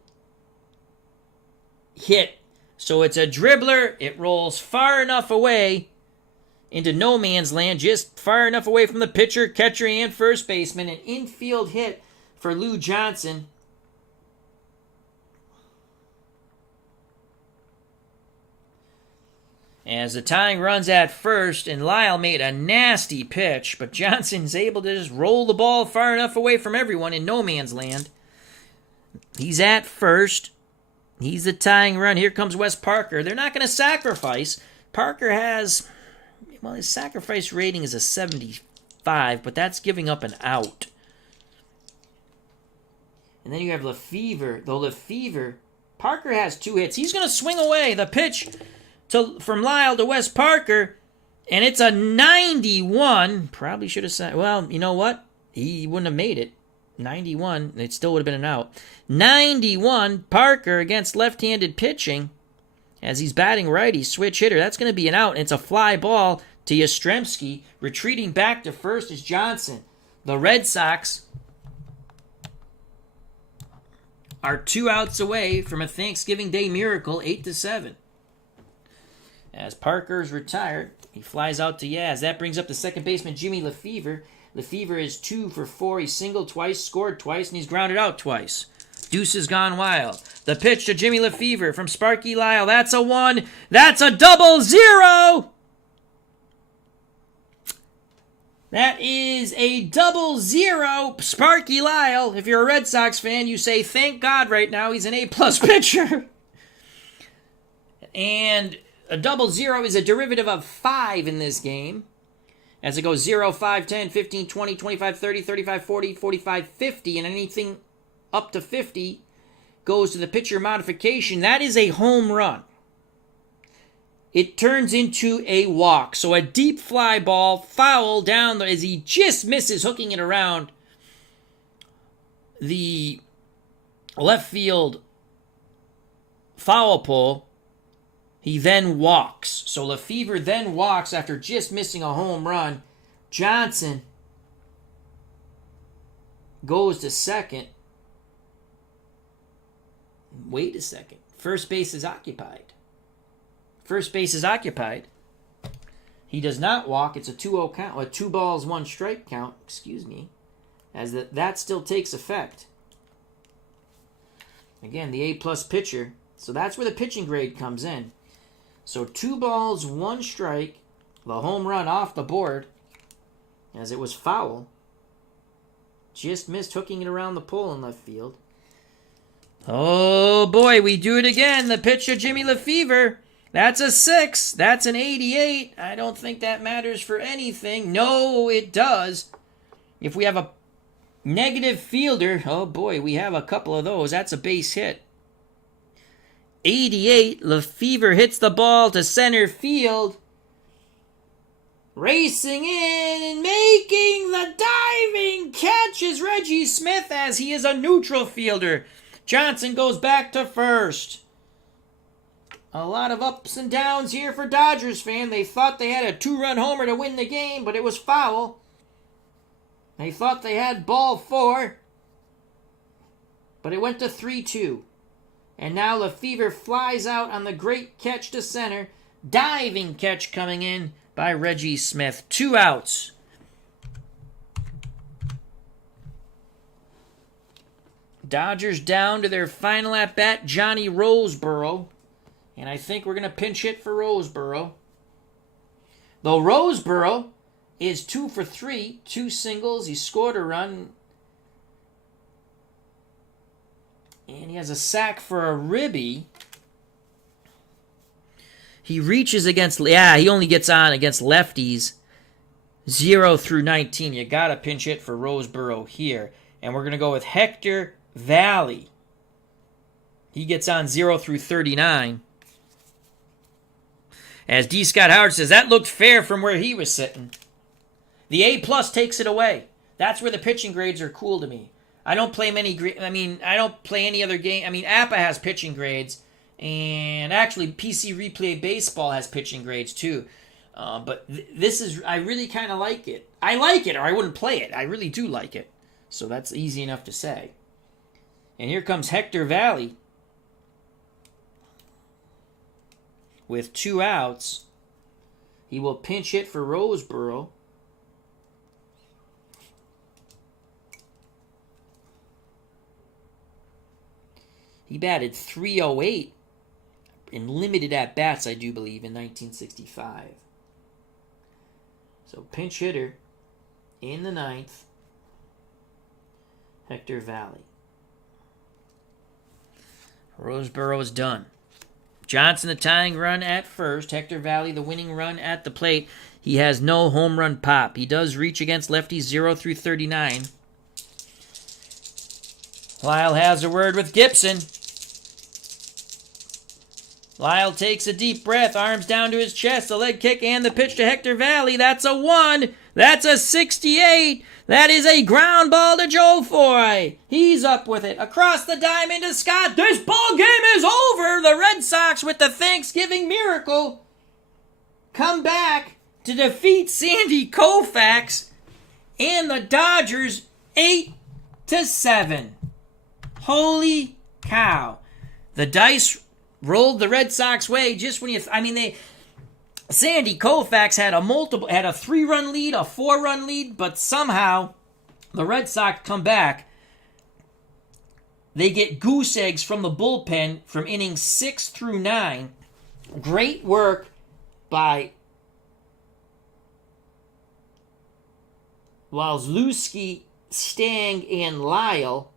hit. So it's a dribbler. It rolls far enough away into no man's land, just far enough away from the pitcher, catcher, and first baseman. An infield hit for Lou Johnson. As the tying runs at first, and Lyle made a nasty pitch, but Johnson's able to just roll the ball far enough away from everyone in no man's land. He's at first. He's the tying run. Here comes Wes Parker. They're not going to sacrifice. Parker has, well, his sacrifice rating is a 75, but that's giving up an out. And then you have Lefebvre. Though Lefebvre, Parker has 2 hits. He's going to swing away. The pitch from Lyle to Wes Parker, and it's a 91. Probably should have said, well, you know what? He wouldn't have made it. 91, it still would have been an out. 91, Parker against left-handed pitching. As he's batting righty, switch hitter. That's going to be an out, and it's a fly ball to Yastrzemski. Retreating back to first is Johnson. The Red Sox are 2 outs away from a Thanksgiving Day miracle, 8-7. As Parker's retired, he flies out to Yaz. That brings up the second baseman, Jimmy Lefebvre. Lefebvre is 2 for 4. He singled twice, scored twice, and he's grounded out twice. Deuce has gone wild. The pitch to Jimmy Lefebvre from Sparky Lyle. That's a 1. That's a 0-0. That is a 0-0. Sparky Lyle. If you're a Red Sox fan, you say, thank God right now he's an A-plus pitcher. And a 0-0 is a derivative of 5 in this game. As it goes 0, 5, 10, 15, 20, 25, 30, 35, 40, 45, 50, and anything up to 50 goes to the pitcher modification. That is a home run. It turns into a walk. So a deep fly ball, foul down as he just misses hooking it around the left field foul pole. He then walks. So Lefebvre then walks after just missing a home run. Johnson goes to second. Wait a second. First base is occupied. First base is occupied. He does not walk. It's a 2-0 count. A 2 balls, 1 strike count. Excuse me. As that still takes effect. Again, the A-plus pitcher. So that's where the pitching grade comes in. So 2 balls, 1 strike, the home run off the board, as it was foul. Just missed hooking it around the pole in left field. Oh boy, we do it again. The pitch of Jimmy Lefebvre. That's a 6. That's an 88. I don't think that matters for anything. No, it does. If we have a negative fielder, oh boy, we have a couple of those. That's a base hit. 88, Lefebvre hits the ball to center field. Racing in and making the diving catch is Reggie Smith, as he is a neutral fielder. Johnson goes back to first. A lot of ups and downs here for Dodgers fan. They thought they had a 2-run homer to win the game, but it was foul. They thought they had ball 4, but it went to 3-2. And now Lefebvre flies out on the great catch to center. Diving catch coming in by Reggie Smith. 2 outs. Dodgers down to their final at-bat, Johnny Roseboro. And I think we're going to pinch hit for Roseboro. Though Roseboro is 2 for 3, 2 singles. He scored a run. And he has a sack for a ribby. He reaches against, he only gets on against lefties. 0 through 19. You got to pinch hit for Roseboro here. And we're going to go with Hector Valley. He gets on 0 through 39. As D. Scott Howard says, that looked fair from where he was sitting. The A+ takes it away. That's where the pitching grades are cool to me. I don't play I don't play any other game. APA has pitching grades. And actually, PC Replay Baseball has pitching grades too. But this is, I really kind of like it. I like it, or I wouldn't play it. I really do like it. So that's easy enough to say. And here comes Hector Valley. With 2 outs, he will pinch hit for Roseboro. He batted .308 in limited at-bats, I do believe, in 1965. So pinch hitter in the 9th, Hector Valley. Roseboro is done. Johnson the tying run at first. Hector Valley the winning run at the plate. He has no home run pop. He does reach against lefties 0 through 39. Lyle has a word with Gibson. Lyle takes a deep breath, arms down to his chest, the leg kick and the pitch to Hector Valley. That's a 1. That's a 68. That is a ground ball to Joe Foy. He's up with it. Across the diamond to Scott. This ball game is over. The Red Sox with the Thanksgiving miracle come back to defeat Sandy Koufax and the Dodgers 8-7. Holy cow. The dice rolled the Red Sox way just when Sandy Koufax had a 3-run lead, a 4-run lead, but somehow the Red Sox come back. They get goose eggs from the bullpen from innings 6 through 9. Great work by Wazlewski, Stang, and Lyle.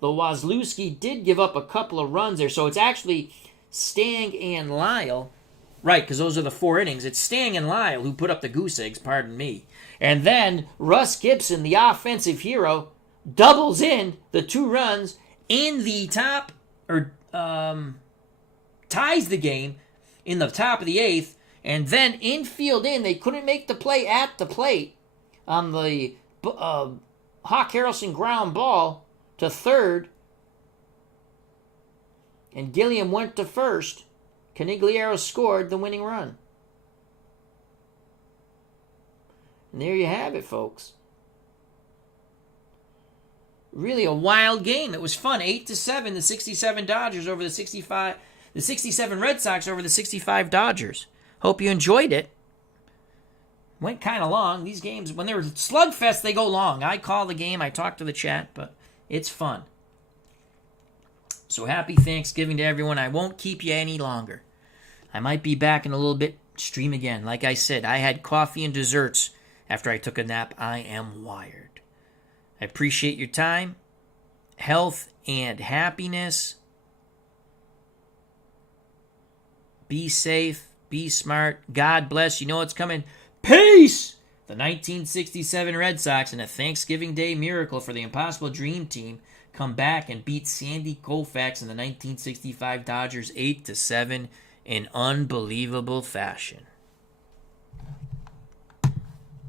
Though Wazlewski did give up a couple of runs there, so it's actually Stang and Lyle. Right, because those are the 4 innings. It's Stang and Lyle who put up the goose eggs, pardon me. And then Russ Gibson, the offensive hero, doubles in the 2 runs in the top, or ties the game in the top of the 8th. And then infield in, they couldn't make the play at the plate on the Hawk Harrelson ground ball to third. And Gilliam went to first. Conigliaro scored the winning run. And there you have it, folks. Really a wild game. It was fun. 8-7, the 67 Dodgers over the 65. The 67 Red Sox over the 65 Dodgers. Hope you enjoyed it. Went kind of long. These games, when they're slugfest, they go long. I call the game. I talk to the chat, but it's fun. So happy Thanksgiving to everyone. I won't keep you any longer. I might be back in a little bit, stream again. Like I said, I had coffee and desserts after I took a nap. I am wired. I appreciate your time, health, and happiness. Be safe. Be smart. God bless. You know what's coming. Peace! The 1967 Red Sox in a Thanksgiving Day miracle for the Impossible Dream Team come back and beat Sandy Koufax and the 1965 Dodgers 8-7 in unbelievable fashion.